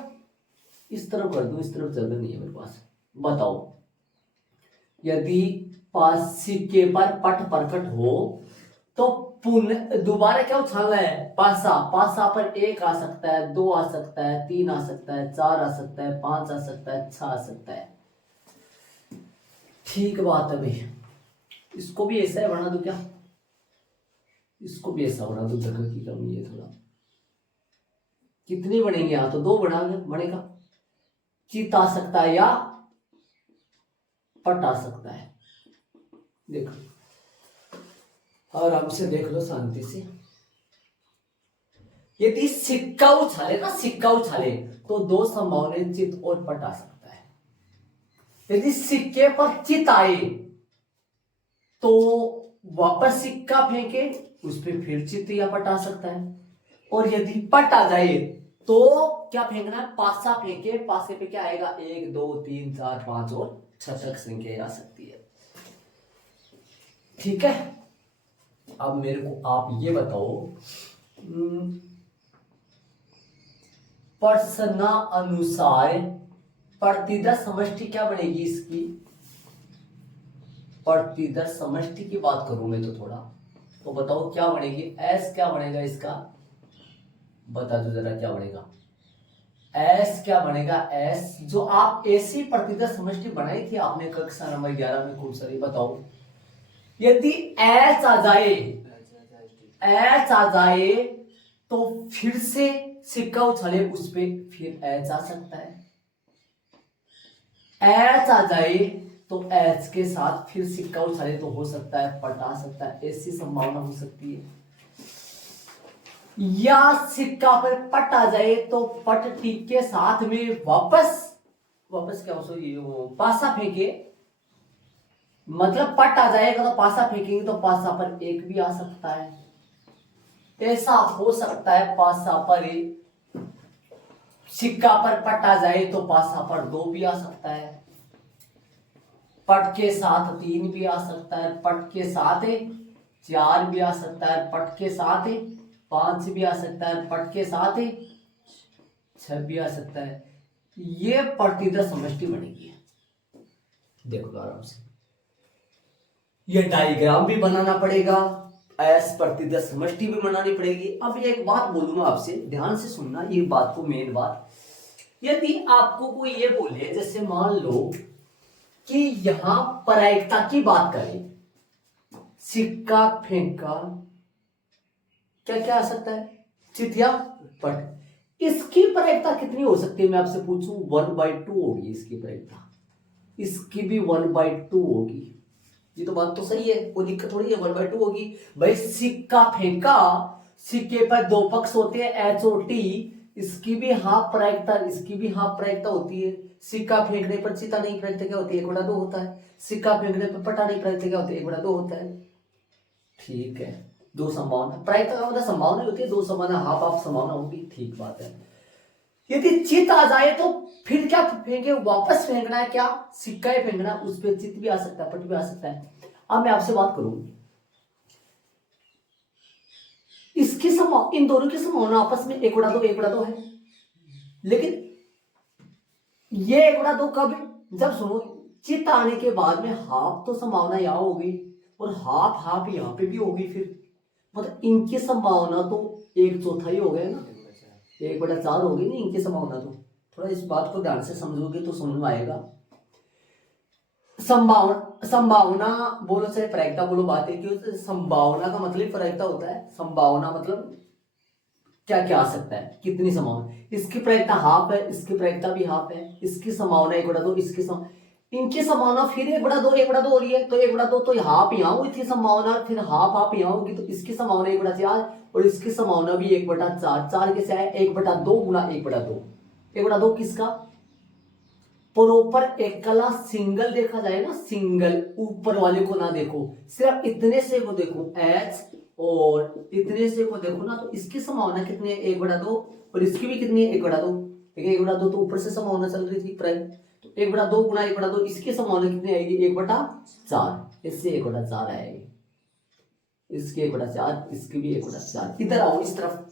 इस तरफ कर दूं, इस तरफ जगह नहीं है मेरे पास। बताओ, यदि सिक्के पर पट प्रकट हो तो पुनः दोबारा क्या उछालना है, पासा। पासा पर 1 आ सकता है, 2 आ सकता है, 3 आ सकता है, 4 आ सकता है, 5 आ सकता है, 6 आ सकता है। ठीक बात है भाई। इसको भी ऐसा है बना दो क्या, इसको भी ऐसा बना दो, जगह की कमी है थोड़ा। कितनी बनेंगे यहाँ, तो 2 बनेगा। चित आ सकता है या पट आ सकता है। देखो आराम से देख लो शांति से। यदि सिक्का उछाले ना, सिक्का उछाले तो 2 संभावनाएं चित और पट आ सकता है। यदि सिक्के पर चित आए तो वापस सिक्का फेंके, उस पर फिर चित या पट आ सकता है। और यदि पट आ जाए तो क्या फेंकना है, पासा फेंके। पासे पे क्या आएगा, 1 2 3 4 5 और 6 तक संख्या आ सकती है। ठीक है, अब मेरे को आप ये बताओ, प्रश्नानुसार प्रतिदर समष्टि क्या बनेगी इसकी। प्रतिदर समष्टि की बात करूं मैं तो थोड़ा, तो बताओ क्या बनेगी। एस क्या बनेगा इसका, बता दो जरा क्या बनेगा। एस क्या बनेगा, एस जो आप ऐसी प्रतिदर समष्टि बनाई थी आपने कक्षा नंबर 11 में खूब सारी, बताओ। यदि एच आ जाए, एच आ जाए तो फिर से सिक्का उछाले, उस पे फिर एच आ सकता है। एच आ जाए तो एच के साथ फिर सिक्का उछाले तो हो सकता है पट आ सकता है, ऐसी संभावना हो सकती है। या सिक्का पर पट आ जाए तो पट टिक के साथ में वापस क्या हो, ये पासा फेंके, मतलब पट आ जाएगा तो पासा फेंकेंगे तो पासा पर 1 भी आ सकता है। ऐसा हो सकता है पासा पर सिक्का पर पट आ जाए तो पासा पर 2 भी आ सकता है, पट के साथ 3 भी आ सकता है, पट के साथ 4 भी आ सकता है, पट के साथ 5 भी आ सकता है, पट के साथ 6 भी आ सकता है। ये प्रतिदर समष्टि बनेगी। देखो आराम से, ये डायग्राम भी बनाना पड़ेगा, एस प्रतिदर समष्टि भी बनानी पड़ेगी। अब ये एक बात बोलूंगा आपसे, ध्यान से सुनना ये बात को, मेन बात। यदि आपको कोई ये बोले, जैसे मान लो कि यहां प्रायिकता की बात करें, सिक्का फेंका, क्या क्या आ सकता है, चितिया पट, इसकी प्रायिकता कितनी हो सकती है मैं आपसे पूछूं, 1/2 होगी इसकी प्रायिकता, इसकी भी 1/2 होगी। ये तो बात तो सही है, कोई दिक्कत थोड़ी है, 1/2 होगी भाई। सिक्का फेंका, सिक्के पर 2 पक्ष होते हैं एच और टी, इसकी भी हाफ प्रायिकता, इसकी भी हाफ प्रायिकता होती है। सिक्का फेंकने पर चिता नहीं प्रायिकता क्या होती है, 1/2 होता है। सिक्का फेंकने पर पटा नहीं प्रायिकता क्या होती है, 1/2 होता है। ठीक है, 2 संभावना, प्रायिकता का मतलब संभावना होती है, 2 संभावना, हाफ संभावना होगी। ठीक बात है। यदि चित आ जाए तो फिर क्या फेंके, वापस फेंकना है, क्या सिक्का ही फेंकना, उस पर चित भी आ सकता है, पट भी आ सकता है। अब मैं आपसे बात करूं, इसकी इन दोनों की संभावना आपस में 1/2 है, लेकिन ये 1/2 कब, जब सुनो चित आने के बाद में हाफ तो संभावना यहां होगी और हाफ यहां पे भी होगी, फिर मतलब इनकी संभावना तो 1/4 ही हो गया ना, 1/4 होगी नहीं इनकी संभावना। तो थोड़ा इस बात को ध्यान से समझोगे तो समझ में आएगा। संभावना बोलो चाहे प्रायिकता बोलो, बात है कि संभावना का मतलब प्रायिकता होता है। संभावना मतलब क्या क्या आ सकता है, कितनी संभावना, इसकी प्रायिकता हाफ है, इसकी प्रायिकता भी हाफ है, इसकी संभावना 1/2, इसकी इनकी संभावना फिर 1/2 हो रही है, तो 1/2 तो हाफ यहाँ हुई थी संभावना, फिर हाफ यहाँ होगी, तो इसकी संभावना 1/4 और इसकी संभावना भी 1/4। 4 कैसे आए, 1/2 गुना 1/2। 1/2 किसका, प्रॉपर एकला सिंगल देखा जाए ना, सिंगल ऊपर वाले को ना देखो, सिर्फ इतने से को देखो एच और इतने से को देखो ना, तो इसकी संभावना कितनी है, 1/2 और इसकी भी कितनी है, 1/2। लेकिन 1/2 तो ऊपर से संभावना चल रही थी प्राइम, तो 1/2 गुना 1/2, इसकी संभावना कितनी आएगी, 1/4। इससे 1/4 आएगी, इसकी 1/4, इसकी भी 1/4। इधर आओ इस तरफ,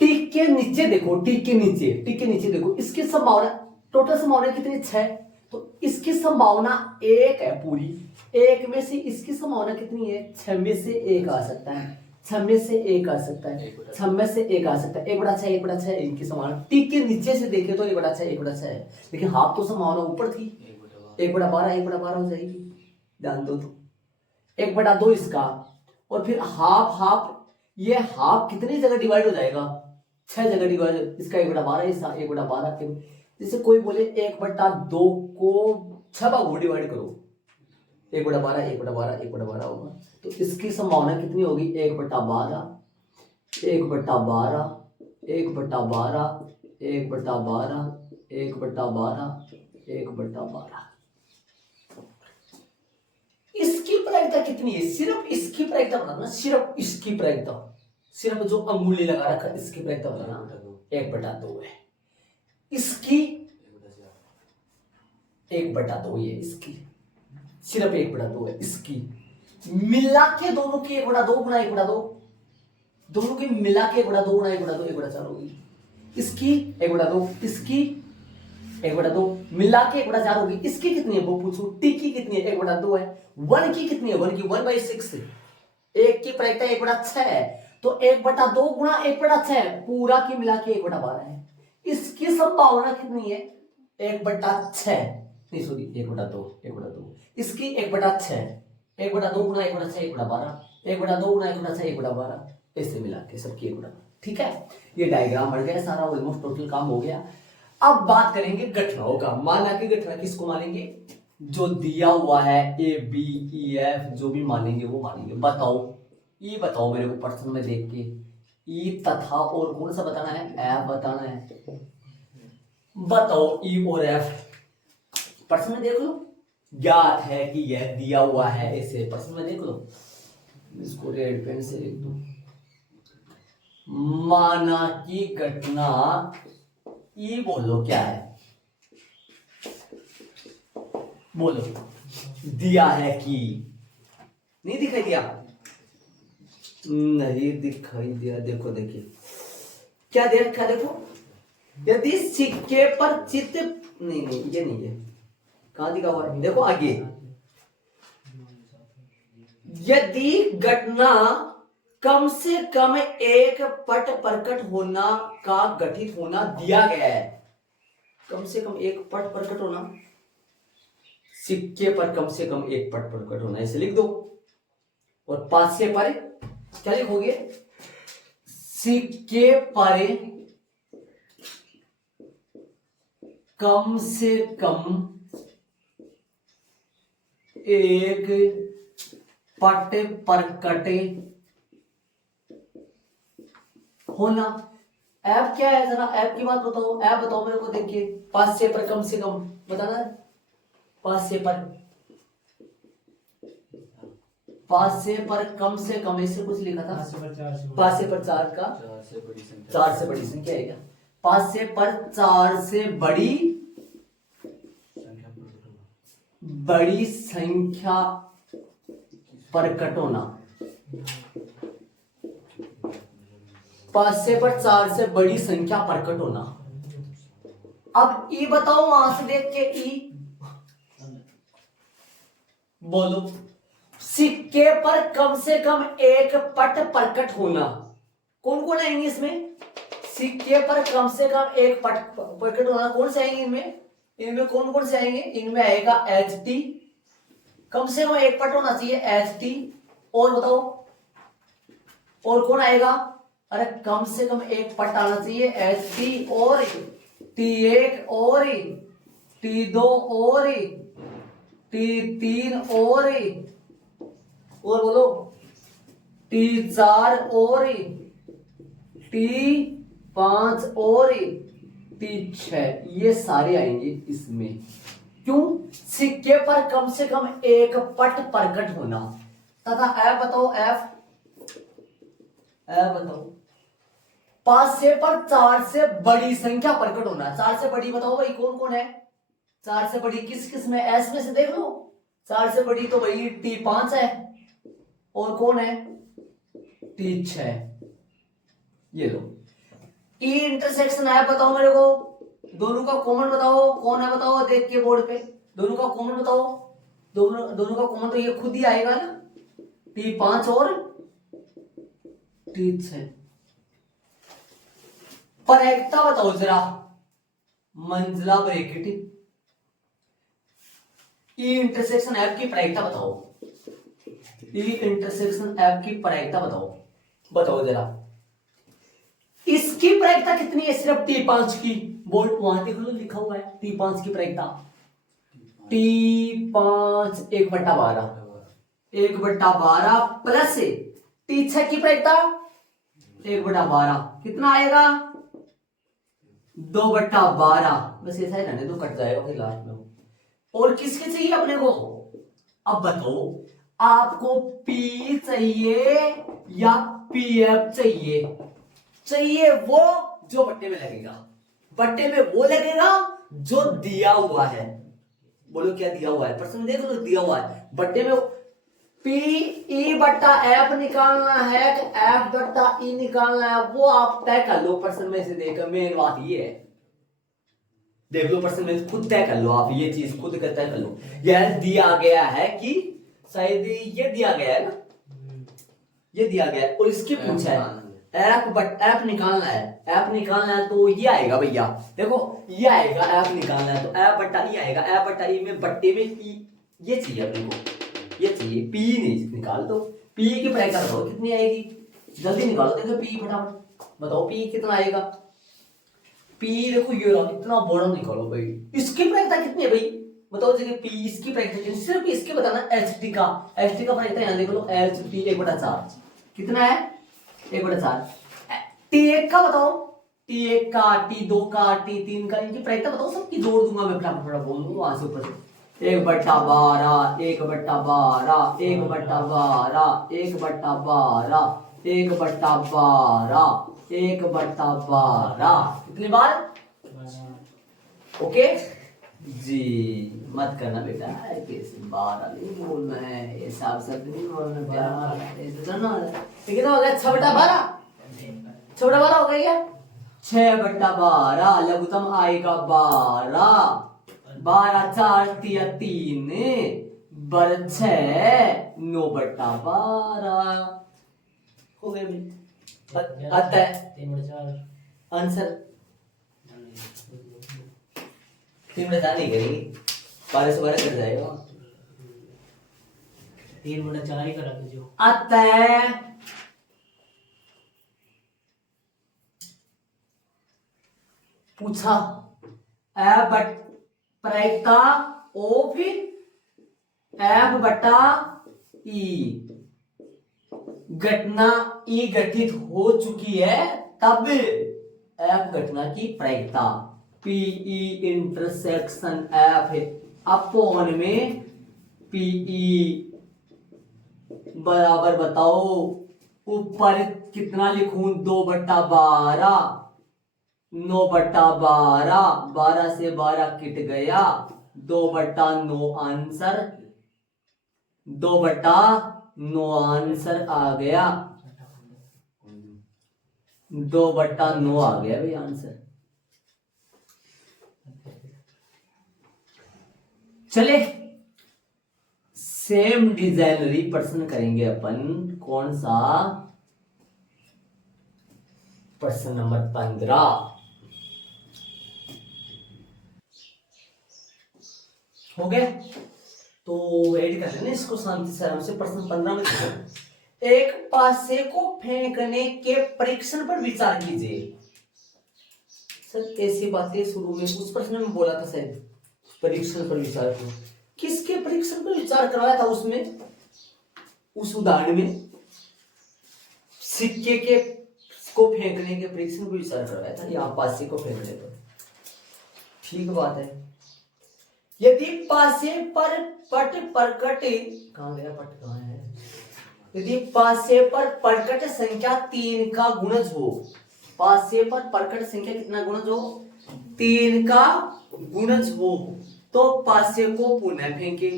टिक के नीचे देखो, टिक के नीचे देखो, इसकी संभावना, टोटल संभावना कितनी, 6, तो इसकी संभावना 1 है पूरी, एक में से इसकी संभावना कितनी है? 6 में से 1 आ सकता है, 6 में से 1 आ सकता है, 6 में से 1 आ सकता है, 1/6 1/6 इनकी संभावना। टी के नीचे से देखे तो 1/6 1/6 है, लेकिन हाफ तो संभावना ऊपर थी, 1/12 1/12 हो जाएगी। ध्यान दो तो 1/2 इसका, और फिर हाफ हाफ, ये हाफ कितनी जगह डिवाइड हो जाएगा? 6 जगह डिवाइड, इसका 1/12 इसका 1/12। जैसे कोई बोले 1/2 को 6 भागों में डिवाइड करो, 1/12 1/12 1/12 होगा, तो इसकी संभावना कितनी होगी? 1/12 1/12 1/12 1/12 1/12 1/12। इसकी प्रायिकता कितनी है? सिर्फ इसकी प्रायिकता बताना, सिर्फ इसकी प्रायिकता, सिर्फ जो अंगुली लगा रखा इसकी प्रायिकता बताना 1/2 है। इसकी 1/2 है, इसकी सिर्फ 1/2 है। इसकी मिला के दोनों की 1/2 गुणा 1/2, दोनों की मिला के 1/2 गुणा 1/2 1/4 होगी। इसकी 1/2, इसकी 1/2 मिला के 1/4 होगी। इसकी कितनी है वो पूछो, टी की कितनी है? 1/2 है। 1 की कितनी है? 1 की 1/6। एक की प्रायिकता 1/6 है, तो 1/2 गुणा 1/6 पूरा की मिला के 1/12 है। इसकी संभावना कितनी है? 1/6, नहीं सॉरी 1/2। इसकी 1/6, 1/2 गुणा 1/6 1/12, 1/2 गुणा 1/6 1/12, ऐसे मिला के सबकी 1/12। ठीक है, ये डायग्राम बढ़ गया सारा, ऑलमोस्ट टोटल काम हो गया। अब बात करेंगे घटनाओं का। माना कि घटना किसको मानेंगे? जो दिया हुआ है ABEF, जो भी मानेंगे वो मानेंगे। बताओ, ये बताओ मेरे को प्रश्न में देख के, ई तथा और कौन सा बताना है? एफ बताना है। बताओ ई और एफ प्रश्न में देख लो, ज्ञात है कि यह दिया हुआ है, ऐसे प्रश्न में देख लो। इसको रेड पेन से लिख दो। माना की घटना, ई बोलो क्या है? बोलो, दिया है कि, नहीं दिखाई दिया? नहीं दिखाई दिया, देखो देखिए क्या दे रखा है, देखो। यदि सिक्के पर चित्र, नहीं नहीं ये नहीं है, कहां दिखा हुआ है? देखो आगे, यदि घटना कम से कम एक पट प्रकट होना का गठित होना दिया गया है, कम से कम एक पट प्रकट होना, सिक्के पर कम से कम एक पट प्रकट होना, ऐसे लिख दो। और पासे पर क्या लिखोगे? सिक्के पर कम से कम एक पट प्रकट होना। ऐप क्या है? जरा ऐप की बात बताओ, ऐप बताओ मेरे को, देखिए। पासे पर कम से कम बताना है, पासे पर कम से कम, ऐसे कुछ लिखा था। पासे पर 4 का 4 से बड़ी संख्या है क्या? पासे पर 4 से बड़ी संख्या प्रकट होना। पासे पर 4 से बड़ी संख्या प्रकट होना। अब ई बताओ, वहां से देख के ई बोलो। सिक्के पर कम से कम एक पट प्रकट होना, कौन कौन आएंगे इसमें? सिक्के पर कम से कम एक पट प्रकट होना, कौन से आएंगे इनमें? इनमें कौन कौन से आएंगे? इनमें आएगा HT, कम से कम एक पट होना चाहिए HT। और बताओ और कौन आएगा? अरे कम से कम एक पट आना चाहिए HT, और T1 और T2 और T3 और बोलो T4 और T5 और T6, ये सारे आएंगे इसमें। क्यों? सिक्के पर कम से कम एक पट प्रकट होना। तथा ऐप बताओ, ऐप बताओ। पासे पर 4 से बड़ी संख्या प्रकट होना। 4 से बड़ी बताओ भाई, कौन कौन है? 4 से बड़ी किस किस में? एस में से देख लो। 4 से बड़ी तो भाई T5 है, और कौन है? T6। ये लो। ई इंटरसेक्शन है, बताओ मेरे को, दोनों का कॉमन बताओ, कौन है बताओ, देख के बोर्ड पे, दोनों का कॉमन बताओ, दोनों दोनों का कॉमन तो ये खुद ही आएगा ना, T5 और T6। प्रायिकता बताओ जरा, मंजिला ब्रैकेट ई इंटरसेक्शन एफ की प्रायिकता बताओ, ई इंटरसेक्शन एफ की प्रायिकता बताओ, बताओ जरा। इसकी प्रायिकता कितनी है सिर्फ T5 की, बोर्ड वहां देख लो लिखा हुआ है T5 की प्रायिकता, T5 1/12, 1/12 प्लस T6 की प्रायिकता 1/12 कितना आएगा 2/12, बस ऐसा ही रहने दो, कट जाएगा फिर लास्ट में। और किसके चाहिए अपने को, अब बताओ आपको P चाहिए या PF चाहिए, चाहिए वो जो बट्टे में लगेगा, बट्टे में वो लगेगा जो दिया हुआ है। बोलो क्या दिया हुआ है, प्रश्न देख लो, दिया हुआ है बट्टे में PE/F निकालना है कि F/E निकालना है, वो आप तय कर लो प्रश्न में से देखकर। मेन बात ये है, देख लो प्रश्न में खुद तय कर लो, आप ये चीज खुद तय कर लो। यह दिया गया है कि शायद ये दिया गया है ना, ये दिया गया है और इसकी पूछा है F निकालना है, F निकालना है तो ये आएगा भैया, देखो ये आएगा, F निकालना है तो F/E आएगा, F/E में बट्टे में E ये चाहिए अपने को, ये चाहिए, P नहीं निकाल दो, P की प्रायिकता बताओ कितनी आएगी, जल्दी निकालो, देखो P फटाफट बताओ P कितना आएगा। P देखो ये रहा, इतना बड़ा निकालो भाई, इसकी प्रायिकता कितनी है भाई बताओ, जगह P इसकी प्रायिकता कितनी, सिर्फ इसके बताना, HT का प्रायिकता यहाँ देख लो, HT 1/4 कितना है 1/4। T1 का बताओ, T1 का, T2 का, T3 का, इनकी प्रायिकता बताओ, सबकी जोड़ दूंगा मैं, फटाफट बोल दूंगा वहां से ऊपर से। 1/12 1/12 1/12 1/12 1/12 1/12 कितनी बार, ओके जी, मत करना बेटा कैसे 12 नहीं बोलना है, ये साफ शब्द नहीं बोलना प्यार, ऐसे करना है। कितना हो गया 6/12, 6/12 हो गया क्या, 6/12 लघुत्तम आएगा 12, 12 4 3 बर 6 9/12 हो गए भाई। अतः 3/4 आंसर 3/4 नहीं करेंगे, 12 से 12 कट जाएगा, 3/4 ही करा दीजिए। अतः पूछा प्रायिकता O फिर F/E, घटना E गठित हो चुकी है तब F घटना की प्रायिकता PE इंटरसेक्शन F अपॉन में PE बराबर बताओ, ऊपर कितना लिखूं 2/12, 9/12, 12 से 12 कट गया, 2/9 आंसर, 2/9 आंसर आ गया, 2/9 आ गया भाई आंसर। चले सेम डिजाइनरी प्रश्न करेंगे अपन, कौन सा, प्रश्न नंबर 15 हो गया, तो ऐड कर लेना इसको शांति से आराम से। प्रश्न 15 में एक पासे को फेंकने के परीक्षण पर विचार कीजिए। सर ऐसी बातें शुरू में उस प्रश्न में बोला था शायद, परीक्षण पर विचार करो, किसके परीक्षण पर विचार करवाया था उसमें, उस उदाहरण में सिक्के के को फेंकने के परीक्षण पर विचार करवाया था, या पासे को फेंकने पर, ठीक बात है। यदि पासे पर पट प्रकट, कहां गया पट, कहां है, यदि पासे पर प्रकट संख्या 3 का गुणज हो, पासे पर प्रकट संख्या कितना गुणज हो, 3 का गुणज हो, तो पासे को पुनः फेंके।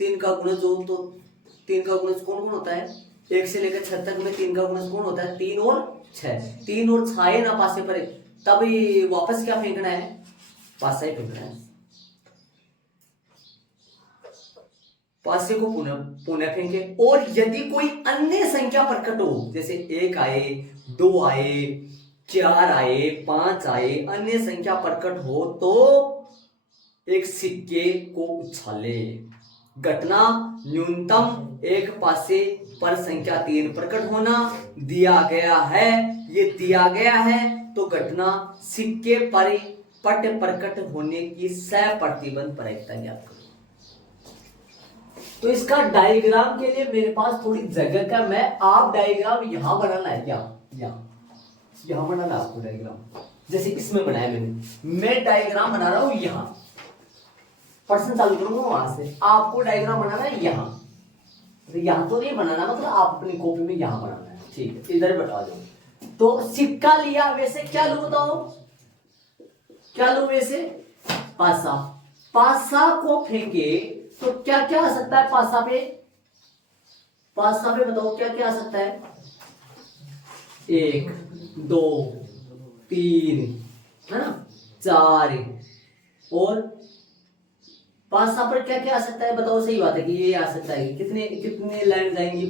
3 का गुणज हो तो 3 का गुणज कौन कौन होता है, 1 से लेकर 6 तक में 3 का गुणज कौन होता है, 3 और 6, 3 और 6 है ना पासे पर, तब वापस क्या फेंकना है, पासा ही फेंकना है। पासे को पुनः पुनः फेंके। और यदि कोई अन्य संख्या प्रकट हो, जैसे 1 आए, 2 आए, 4 आए, 5 आए, अन्य संख्या प्रकट हो तो एक सिक्के को उछाले। घटना न्यूनतम एक पासे पर संख्या 3 प्रकट होना दिया गया है। ये दिया गया है तो घटना सिक्के पर पट प्रकट होने की सप्रतिबंध प्रायिकता ज्ञात करो। तो इसका डायग्राम के लिए मेरे पास थोड़ी जगह का, मैं आप डायग्राम यहां बनाना है, यहां बनाना आपको डायग्राम, जैसे इसमें बनाया मैं डायग्राम बना रहा हूं यहां, पर्सन चालू करूंगा वहां से। आपको डायग्राम बनाना है यहां, तो यहां तो नहीं बनाना, मतलब आप अपनी कॉपी में यहां बनाना है, ठीक है। इधर बता दो। तो सिक्का लिया, वैसे क्या लू बताओ, क्या लू वैसे, पासा। पासा को फेंके तो क्या क्या आ सकता है पासा पे, पासा पे बताओ क्या क्या आ सकता है। 1 2 3 है ना, 4, और पासा पर क्या क्या आ सकता है बताओ। सही बात है कि ये आ सकता है। कितने कितने लाइन जाएंगी,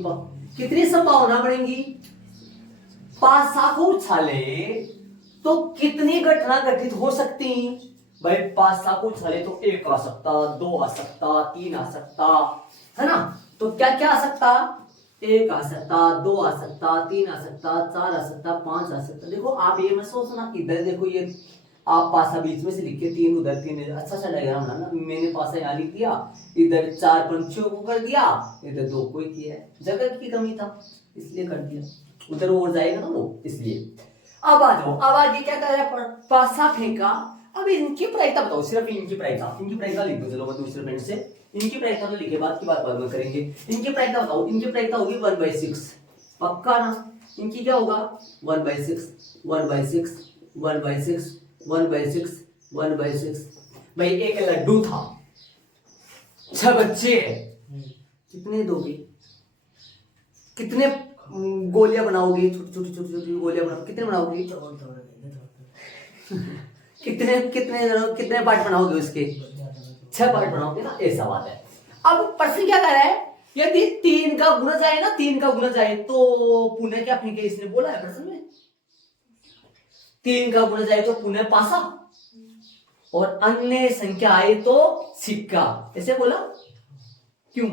कितनी संभावना बढ़ेंगी। पासा को उछाले तो कितनी घटना घटित हो सकती। भाई पासा को उछाले तो 1 आ सकता, 2 आ सकता, 3 आ सकता, है ना। तो क्या क्या आ सकता, 1 आ सकता, 2 आ सकता, 3 आ सकता, 4 आ सकता, 5 आ सकता। देखो आप ये मत सोचना, इधर देखो ये आप पासा बीच में से लिख के 3 उधर 3 इधर, अच्छा सा डायग्राम बनाना। मैंने पासा यहाँ लिख दिया, इधर 4 पंछियों को कर दिया, इधर 2 को ही किया है, जगह की कमी था इसलिए कर दिया, उधर और जाएगा ना वो, इसलिए। अब आ जाओ, अब आगे क्या कर रहा है, पासा फेंका। अब इनकी प्रायिकता बताओ, सिर्फ इनकी प्रायिकता लिख दो। चलो मैं दूसरे पेन से इनकी प्रायिकता तो लिखे, बाद की बात बाद में करेंगे। इनकी प्रायिकता बताओ, इनकी प्रायिकता होगी 1/6, पक्का ना। इनकी क्या होगा 1/6 1/6 1/6 1/6 1/6। भाई एक लड्डू था, 6 बच्चे हैं, कितने दोगे, कितने गोलियां बनाओगे, छोटी छोटी गोलियां बनाओगे, कितने बनाओगे, कितने कितने कितने पार्ट बनाओगे उसके, 6 पार्ट बनाओगे ना, ऐसा बात है। अब प्रश्न क्या कर रहा है, यदि 3 का गुणज आए ना, 3 का गुणज आए तो पुनः क्या फेंके, इसने बोला है प्रश्न में। 3 का गुणज आए तो पुनः पासा, और अन्य संख्या आए तो सिक्का, ऐसे बोला। क्यों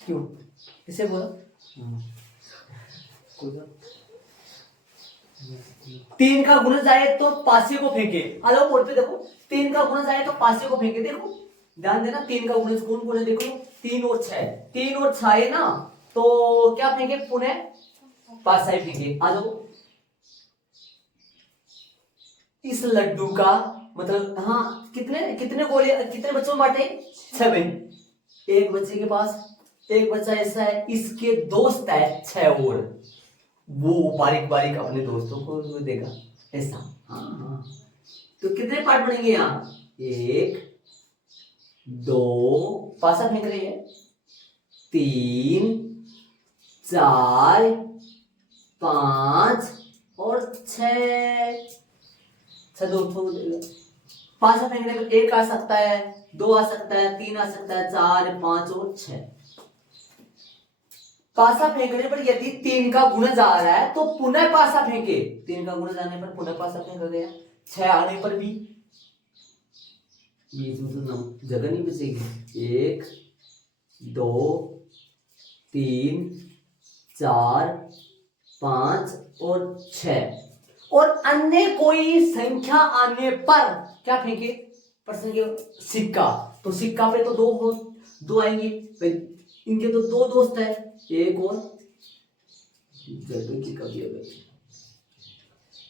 क्यों ऐसे बोला, 3 का गुणज आए तो पासे को फेंके। हेलो बोर्ड पे देखो, 3 का गुणज आए तो पासे को फेंके। देखो ध्यान देना, 3 का गुणज कौन कौन है, देखो 3 और 6, 3 और 6 है ना, तो क्या फेंके, पुनः पासा ही फेंके। आ जाओ, इस लड्डू का मतलब, हाँ कितने कितने गोले, कितने बच्चों में बांटे, 6 में। एक बच्चे के पास, एक बच्चा ऐसा है, इसके दोस्त है 6 और, वो बारीक बारीक अपने दोस्तों को देगा ऐसा। हाँ, तो कितने पार्ट बनेंगे यहाँ, 1 2, पासा फेंक रही है, 3 4 5 और 6 दोस्तों पासा फेंकने पर 1 आ सकता है, 2 आ सकता है, 3 आ सकता है, 4 5 और 6। पासा फेंकने पर यदि 3 का गुणज आ रहा है तो पुनः पासा फेंके। 3 का गुणज आने पर पुनः पासा फेंक गया। 6 आने पर भी बीच में तो जगह नहीं बचेगी। 1 2 3 4 5 और 6, और अन्य कोई संख्या आने पर क्या फेंके, प्रश्न के सिक्का। तो सिक्का पे तो 2 आएंगे, इनके तो 2 दोस्त है, एक और जगह की कभी है,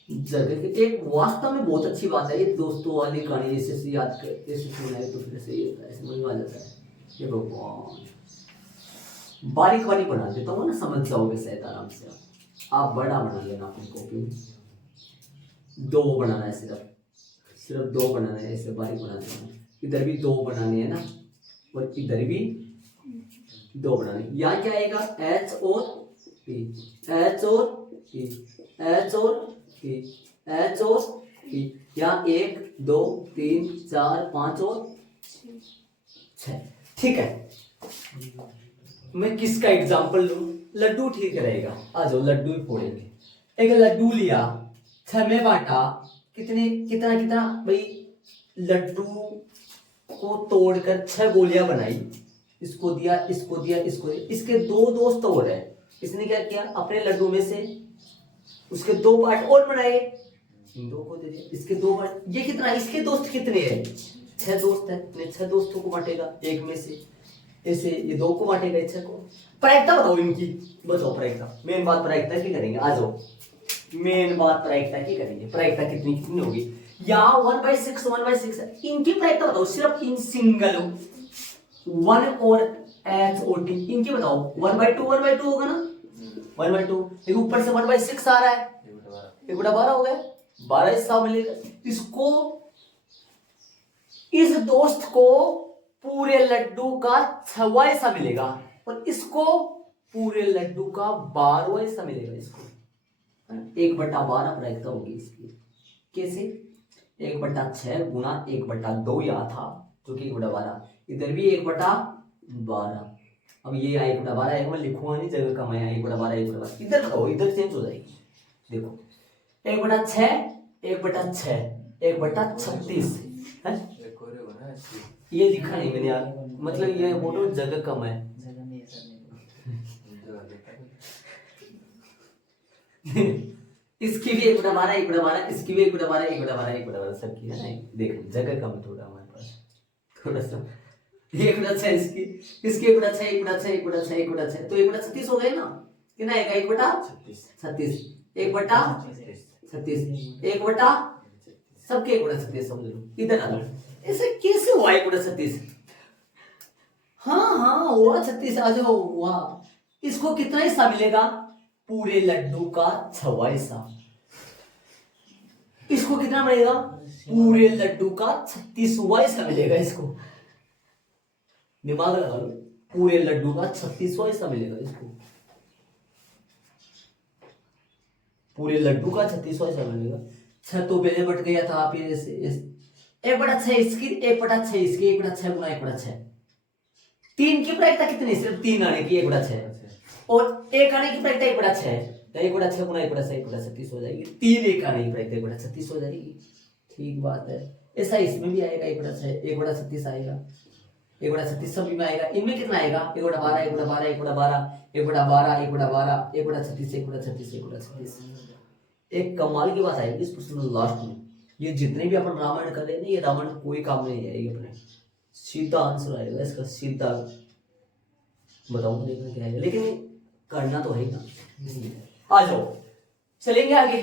जगह की एक वास्तव में बहुत अच्छी बात है ये दोस्तों वाली कहानी। जैसे याद कर, ऐसे सुनाए तो फिर सही होता है, समझ में आ जाता है। ये भगवान बारीक बारीक बना देता हूँ ना, समझ जाओगे शायद आराम से। आप बड़ा बना लेना अपनी कॉपी में, 2 बनाना है, सिर्फ 2 बनाना है, ऐसे बारीक बना देना। इधर भी 2 बनाने हैं ना, और इधर भी 2 बनाने। यहाँ क्या आएगा, H और P, H और P, H और P, H और P। यहाँ 1 2 3 4 5 और 6। ठीक है, मैं किसका एग्जाम्पल लूं? लड्डू ठीक रहेगा। आ जाओ लड्डू ही फोड़ेंगे। एक लड्डू लिया, 6 में बांटा, कितने कितना कितना भाई, लड्डू को तोड़कर 6 गोलियां बनाई, इसको दिया, इसको दिया, इसको दिया। इसके 2 दोस्त और है, इसने क्या किया, अपने लड्डू में से उसके 2 पार्ट और बनाए, इन 2 को दे दिया, इसके 2 पार्ट। ये कितना, इसके दोस्त कितने हैं? 6 दोस्त है, अपने 6 दोस्तों को बांटेगा एक में से, ऐसे ये 2 को बांटेगा 6 को। प्रायिकता बताओ इनकी, बताओ प्रायिकता। मेन बात प्रायिकता की करेंगे, आ जाओ मेन बात प्रायिकता की करेंगे। प्रायिकता कितनी कितनी होगी? यहाँ 1/6 1/6 है, इनकी प्रायिकता बताओ, सिर्फ इन सिंगल 1 और H और T, इनकी बताओ। 1/2 1/2 होगा ना, 1/2। लेकिन ऊपर से 1/6 आ रहा है, 1/12 हो गया, 12 हिस्सा मिलेगा इसको। इस दोस्त को पूरे लड्डू का 6वां हिस्सा मिलेगा और इसको पूरे लड्डू का 12वां हिस्सा मिलेगा इसको। 1/12 प्रायिकता होगी इसकी। कैसे? 1/6 गुना 1/2 यहाँ था, जो कि 1/12, इधर भी 1/12। अब ये 1/12 है, मैं लिखूंगा नहीं, जगह कम है, 1/12 1/12। इधर लगाओ, इधर चेंज हो जाएगी। देखो 1/6 1/6 1/36 है, ये लिखा नहीं मैंने यार, मतलब ये बोलो जगह कम है। इसकी भी 1/12 1/12, इसकी भी 1/12 1/12 1/12 सबकी है। देख जगह कम थोड़ा हमारे पास, थोड़ा सा। 1/6 इसकी, इसकी 1/6 1/6 1/6 1/6, तो 1/36 हो गए ना, कितना आएगा? 1/36 1/36 1/36 सबके 1/36 समझ लो। इधर आ लो, ऐसे कैसे हुआ 1/36? हाँ हुआ 36, आ जाओ हुआ। इसको कितना हिस्सा मिलेगा? पूरे लड्डू का 6वां हिस्सा। इसको कितना मिलेगा? पूरे लड्डू का 36वां हिस्सा मिलेगा इसको। दिमाग लगा लो, पूरे लड्डू का 36वां हिस्सा मिलेगा इसको, पूरे लड्डू का 36वां हिस्सा मिलेगा। 6 तो पहले बट गया था, आप ये 1/6 इसकी, 1/6 इसकी, 1/6 गुना 1/6। 3 की प्रायिकता कितनी? सिर्फ 3 आने की 1/6, और 1 आने की प्रायिकता 1/6 है, 1/6 गुना 1/6 1/36 हो जाएगी। 3 1 आने की प्रायिकता 1/36 हो जाएगी। ठीक बात है, ऐसा इसमें भी आएगा 1/6 1/36 आएगा, 1/36 सभी में आएगा। इनमें कितना आएगा? 1/12 1/12 1/12 1/12 1/12 1/36 1/36 1/36। एक कमाल की बात आएगी इस प्रश्न लास्ट में। ये जितने भी अपन रामायण कर रहे हैं ना, ये रामायण कोई काम नहीं आएगी अपने, सीधा आंसर आएगा इसका, सीधा। बताऊंगा देखना क्या आएगा, लेकिन करना तो है ना। आ जाओ चलेंगे आगे।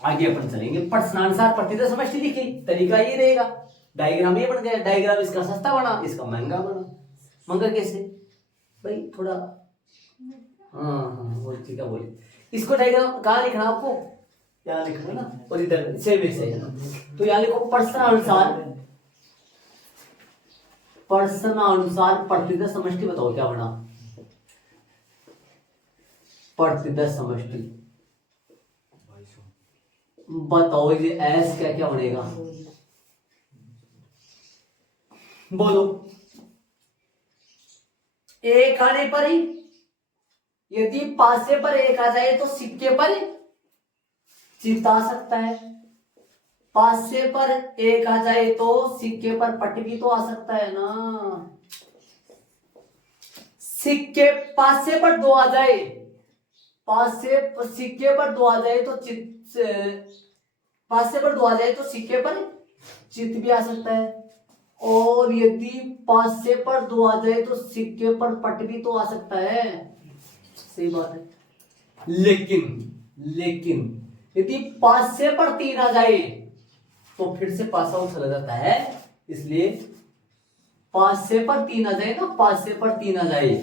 आगे अपन चलेंगे प्रश्नानुसार प्रतिदय समष्टि लिखी। तरीका ये रहेगा, डायग्राम ये बन गया, डायग्राम इसका सस्ता बना, इसका महंगा बना। महंगा कैसे भाई? थोड़ा हाँ ठीक है बोले। इसको डायग्राम कहाँ लिखना आपको? यहाँ लिखना ना, और इधर सेम है ना, तो यहाँ लिखो प्रश्नानुसार प्रतिदय समष्टि। बताओ क्या बना? प्रतिदय समष्टि बताओ, ये एस क्या क्या बनेगा? बोलो। एक आने पर ही, यदि पासे पर एक आ जाए तो सिक्के पर चित्त आ सकता है। पासे पर एक आ जाए तो सिक्के पर पट भी तो आ सकता है ना। सिक्के पासे पर 2 आ जाए, सिक्के पर 2 आ जाए तो पासे पर 2 आ जाए तो सिक्के पर चित्त भी आ सकता है, और यदि पासे पर 2 आ जाए तो सिक्के पर पट भी तो आ सकता है। सही बात है। लेकिन यदि पासे पर 3 आ जाए तो फिर से पासा उछला जाता है, इसलिए पासे पर 3 आ जाए ना, पासे पर 3 आ जाए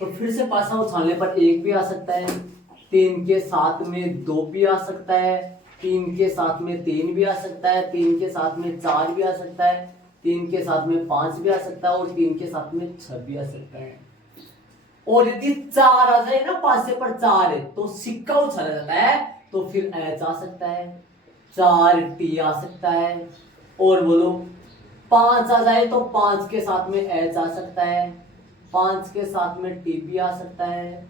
तो फिर से पासा उछालने पर 1 भी आ सकता है, 3 के साथ में 2 भी आ सकता है, 3 के साथ में 3 भी आ सकता है, 3 के साथ में 4 भी आ सकता है, 3 के साथ में 5 भी आ सकता है, और 3 के साथ में 6 भी आ सकता है। और यदि 4 आ जाए ना, पासे पर 4 है तो सिक्का उछाला जाता है, तो फिर एच आ सकता है, 4T आ सकता है, और बोलो 5 आ जाए तो 5 के साथ में एच आ सकता है, 5 के साथ में टी भी आ सकता है।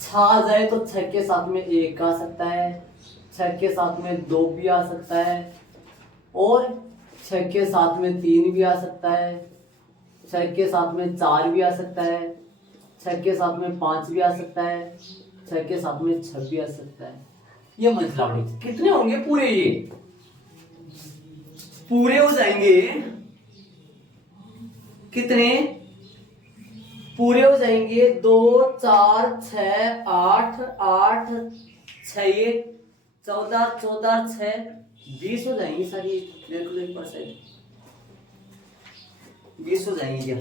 6 आ जाए तो 6 के साथ में 1 आ सकता है, 6 के साथ में 2 भी आ सकता है, और 6 के साथ में 3 भी आ सकता है, 6 के साथ में 4 भी आ सकता है, 6 के साथ में 5 भी आ सकता है, 6 के साथ में 6 भी आ सकता है। ये मतलब कितने होंगे पूरे, ये पूरे हो जाएंगे कितने, पूरे हो जाएंगे 2 4 6 8 8 6 14 14 6 20 हो जाएंगे सारी। देख लो एक परसेंट 20 हो जाएंगे क्या?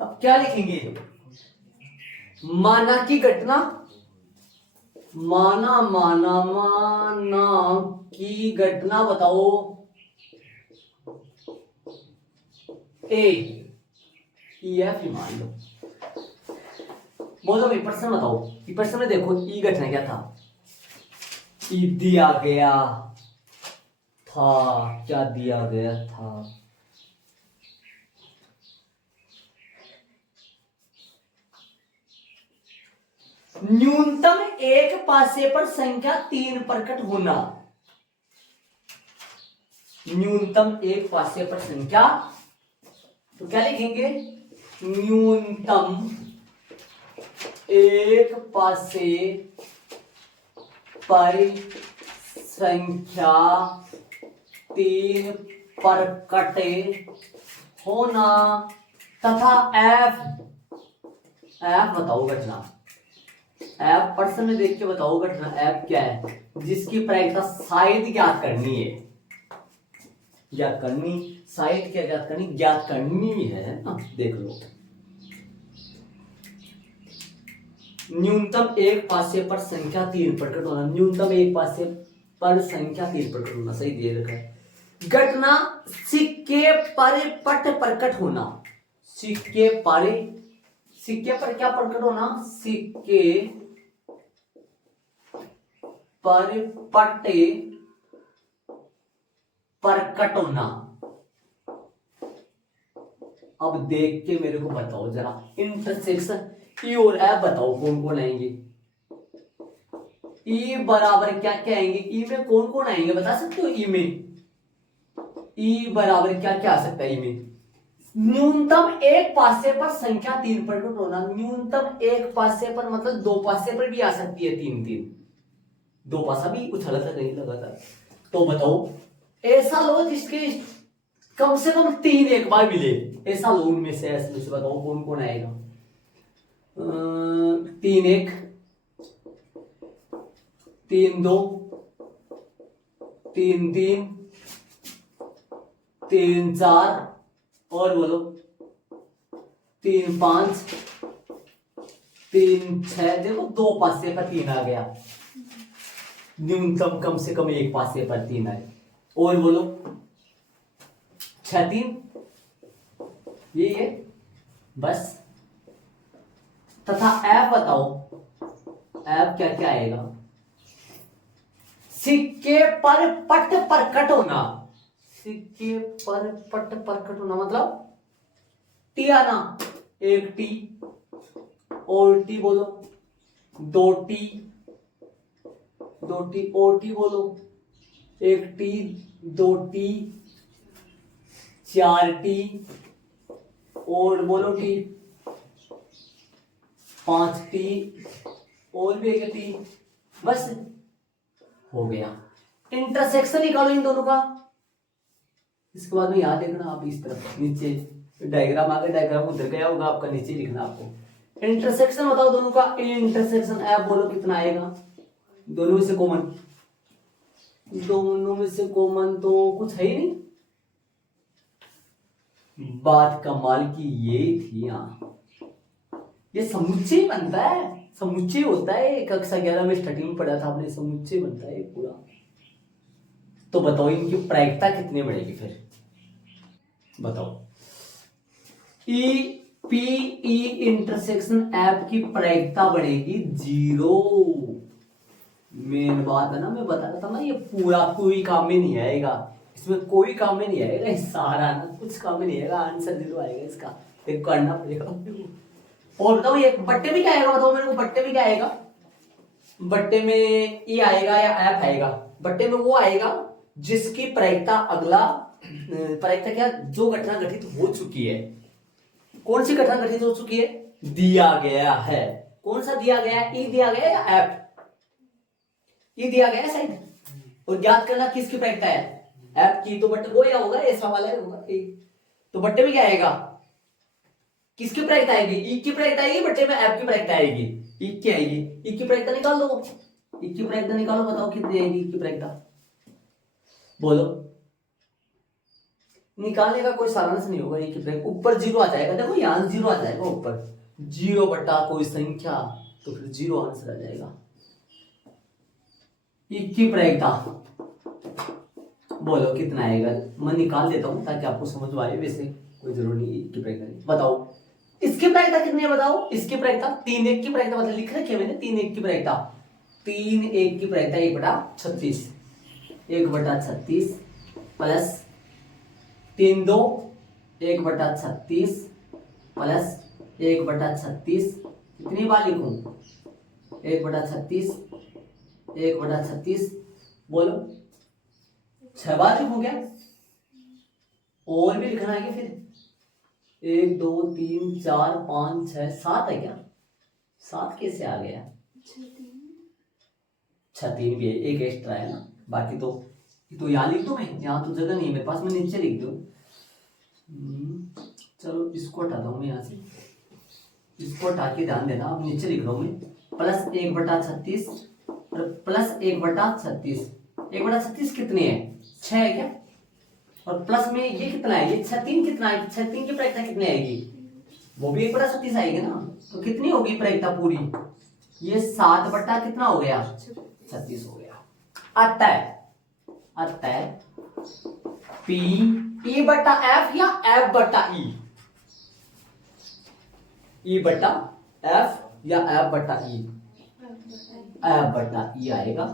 अब क्या लिखेंगे? माना की घटना, माना माना माना की घटना बताओ ए, एफ ही मान लो। बोलो भाई प्रश्न बताओ, ये प्रश्न में देखो ई घटना क्या था, ई दिया गया था, क्या दिया गया था? न्यूनतम एक पासे पर संख्या 3 प्रकट होना। न्यूनतम एक पासे पर संख्या, तो क्या लिखेंगे? न्यूनतम एक पासे पर संख्या 3 प्रकट होना तथा एफ, एफ बताओ घटना, एफ प्रश्न में देख के बताओ घटना एफ क्या है, जिसकी प्रायिकता शायद ज्ञात करनी है, ज्ञात करनी, शायद क्या ज्ञात करनी, ज्ञात करनी है ना। देख लो न्यूनतम एक पासे पर संख्या 3 प्रकट होना, न्यूनतम एक पासे पर संख्या 3 प्रकट होना, सही दे रखा है। घटना सिक्के पर पट प्रकट होना, सिक्के पर, सिक्के पर क्या प्रकट होना? सिक्के पर पट प्रकट होना। अब देख के मेरे को बताओ जरा, इंटरसेक्शन ई और एफ बताओ कौन कौन आएंगे? ई बराबर क्या क्या आएंगे? ई में कौन कौन आएंगे बता सकते हो? ई में, ई बराबर क्या क्या आ सकता है? ई में न्यूनतम एक पासे पर संख्या 3 प्रकट होना, न्यूनतम एक पासे पर मतलब 2 पासे पर भी आ सकती है 3 3, 2 पासा भी उछला था नहीं लगा था। तो बताओ ऐसा लो जिसके कम से कम 3 एक बार मिले, ऐसा लो उनमें से, ऐसे से बताओ कौन कौन आएगा? 3 1 3 2 3 3 3 4 और बोलो 3 5 3 6। देखो 2 पासे पर 3 आ गया, न्यूनतम कम से कम एक पासे पर 3 आए। और बोलो 6 3, ये है बस। तथा एफ बताओ, एफ क्या क्या आएगा? सिक्के पर पट प्रकट होना, सिक्के पर पट प्रकट होना मतलब टी आना, 1 टी और टी बोलो, 2 टी, 2 टी और टी बोलो, 1 टी 2 टी 4 टी और बोलो टी 5 टी और भी एक टी, बस हो गया। इंटरसेक्शन निकालो इन दोनों का। इसके बाद में याद देखना आप इस तरफ नीचे डायग्राम आगे, डायग्राम उधर गया होगा आपका, नीचे लिखना आपको। इंटरसेक्शन बताओ दोनों का, इंटरसेक्शन एफ बोलो कितना आएगा? दोनों में से कॉमन, दोनों में से कॉमन तो कुछ है ही नहीं। बात कमाल की ये थी यहाँ, ये समुच्चय बनता है, समुच्चय होता है। कक्षा 11 में स्टार्टिंग में पढ़ा था आपने, समुच्चय बनता है पूरा। तो बताओ इनकी प्रायिकता कितनी बढ़ेगी फिर बताओ। ई पीई इंटरसेक्शन एफ की प्रायिकता बढ़ेगी 0। मेन बात है ना, मैं बता रहा था ना, ये पूरा कोई काम में नहीं आएगा, इसमें कोई काम में नहीं आएगा, ये सारा ना कुछ काम में नहीं आएगा, आंसर 0 आएगा इसका, एक करना पड़ेगा। और बताओ ये बट्टे में क्या आएगा, बताओ मेरे को, बट्टे में क्या आएगा? बट्टे में ई आएगा या एफ आएगा? बट्टे में वो आएगा जिसकी प्रायिकता प्रायिकता क्या, जो घटना घटित हो चुकी है। कौन सी घटना घटित हो चुकी है? दिया गया है। कौन सा दिया गया है? ई दिया गया या एफ? ई दिया गया है शायद। और ज्ञात करना किसकी प्रायिकता है? एफ की। तो बट्टे वो या होगा, ऐसा वाला होगा। तो बट्टे में क्या आएगा? किसकी प्रायिकता आएगी? ई की प्रायिकता आएगी बट्टे में, एफ की प्रायिकता आएगी। ई की आएगी, ई की प्रायिकता निकाल दो। ई की प्रायिकता निकालो, बताओ कितनी आएगी ई की प्रायिकता, बोलो। निकालने का कोई सारांश नहीं होगा। ई की प्रायिकता ऊपर 0 आ जाएगा, देखो यहां 0 आ जाएगा ऊपर, 0 बटा कोई संख्या, तो फिर 0 आंसर आ जाएगा। ई की प्रायिकता बोलो कितना आएगा? मैं निकाल देता हूं ताकि आपको समझ में आए, वैसे कोई जरूरी नहीं। ई की प्रायिकता बताओ, इसकी प्रायिकता कितनी है बताओ? इसकी प्रायिकता 3 1 की प्रायिकता, मतलब लिख रखी है मैंने 3 1 की प्रायिकता। 3 1 की प्रायिकता 1/36, 1/36 प्लस 3 2 1/36 प्लस 1/36, कितनी बार लिखूं? 1/36 1/36, बोलो 6 बार लिखूं क्या? और भी लिखना है क्या फिर? 1 2 3 4 5 6 7 है क्या? 7 कैसे आ गया? 6 3 भी है, एक एक्स्ट्रा है ना, बाकी तो यहाँ लिख दो। मैं यहाँ तो जगह नहीं है मेरे पास, मैं नीचे लिख दूं। चलो इसको हटा दूं मैं यहाँ से, इसको हटा के ध्यान देना, अब नीचे लिख रहा हूं मैं, प्लस 1/36 प्लस 1/36। 1/36 कितनी है? 6 है क्या? और प्लस में ये कितना है? ये 6 3 कितना है? 6 3 की प्रायिकता कितनी आएगी? वो भी 1/36 आएगी ना, तो कितनी होगी प्रायिकता पूरी? ये 7 बटा कितना हो गया? 36 हो गया। अतः पी ई बटा एफ या एफ बटा ई? ई बटा एफ या एफ बटा ई? एफ बटा ई आएगा।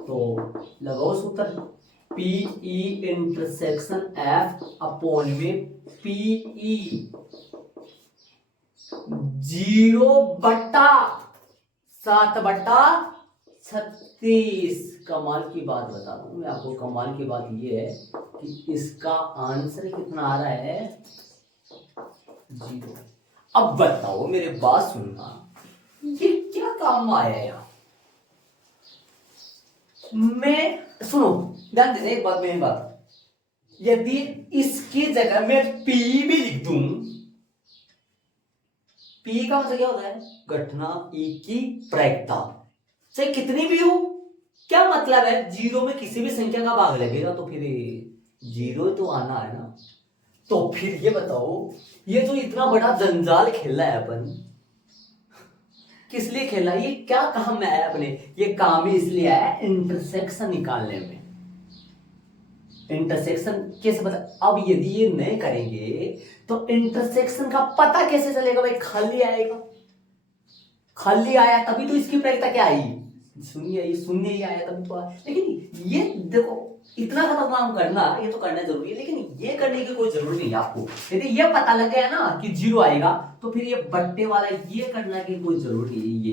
तो लगाओ सूत्र, P E intersection F upon में पी ई 0/7/36। कमाल की बात बता दूं मैं आपको, कमाल की बात ये है कि इसका आंसर कितना आ रहा है? 0। अब बताओ, मेरे बात सुनना, ये क्या काम आया यार? मैं सुनो, ध्यान देना एक बात, मेरी बात, यदि इसकी जगह मैं पी भी लिख दूं, पी का मतलब क्या होता है? घटना ई की प्रायिकता, चाहे कितनी भी हो। क्या मतलब है? 0 में किसी भी संख्या का भाग लगेगा तो फिर 0 तो आना है ना। तो फिर ये बताओ, ये जो इतना बड़ा जंजाल खेला है अपन, किस लिए खेला? ये क्या काम है अपने? ये काम ही इसलिए है इंटरसेक्शन निकालने में। इंटरसेक्शन कैसे पता? अब यदि ये नहीं करेंगे तो इंटरसेक्शन का पता कैसे चलेगा भाई? खाली आएगा, खाली आया तभी तो इसकी प्रायिकता क्या आई? शून्य ही आया तभी तो आया। लेकिन ये देखो, इतना सा काम करना, ये तो करना जरूरी है, लेकिन ये करने की कोई जरूरत नहीं है आपको। यदि ये पता लग गया ना कि 0 आएगा, तो फिर ये बट्टे वाला ये करना की कोई जरूरत नहीं है।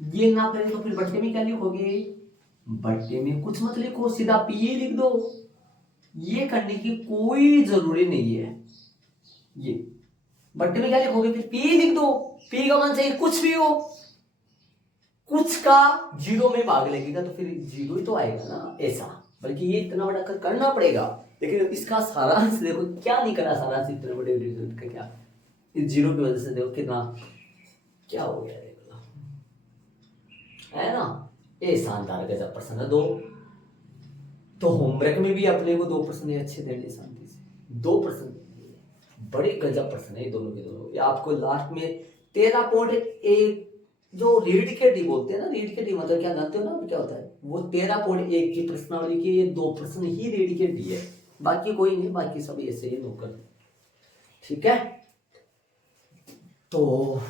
ये ना करें तो फिर बट्टे में क्या लिखोगे? बट्टे में कुछ मत लिखो, सीधा पी लिख दो। ये करने की कोई जरूरी नहीं है। ये बट्टे में क्या लिखोगे? फिर पी लिख दो। पी का मान चाहिए कुछ भी हो, कुछ का 0 में भाग लगेगा तो फिर 0 ही तो आएगा ना, ऐसा। बल्कि ये इतना बड़ा करना पड़ेगा, लेकिन इसका सारांश देखो क्या नहीं करा, सारांश इतने बड़े रिजल्ट का क्या, इस 0 की वजह से देखो कितना क्या हो गया, देखो है ना। ये शानदार गजब प्रश्न है। 2 तो होमवर्क में भी अपने को 2 प्रश्न अच्छे देने शांति से, 2 प्रश्न बड़े गजब प्रश्न है दोनों के दोनों। ये आपको लास्ट में 13.1 जो रीड के डी बोलते हैं ना, रीड के डी मतलब क्या जानते हो ना क्या होता है? वो 13.1 की प्रश्नावली के ये 2 प्रश्न ही रीड के डी है, बाकी कोई नहीं, बाकी सब ऐसे ही नोकर। ठीक है, तो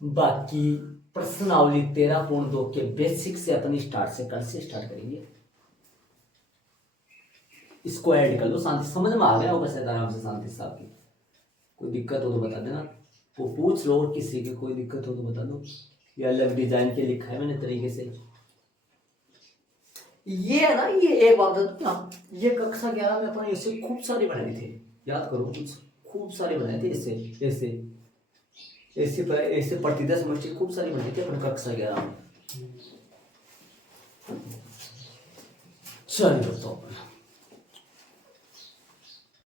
बाकी प्रश्नावली 13.2 के बेसिक से अपन स्टार्ट से कल से स्टार्ट करेंगे। इसको ऐड कर लो, शांति समझ में आ गया होगा शायद आराम से शांति साहब की। कोई दिक्कत हो तो बता देना, वो पूछ लो, और किसी की कोई दिक्कत हो तो बता दो। ये अलग डिजाइन के लिखा है मैंने तरीके से। ये है ना, ये एक बात बता, ये कक्षा 11 में अपन ऐसे खूब सारे बनाए थे, याद करो, कुछ खूब सारे बनाए थे ऐसे ऐसे ऐसे ऐसे प्रतिदा समष्टि खूब सारी बनाई थी अपन कक्षा 11 में। चलिए दोस्तों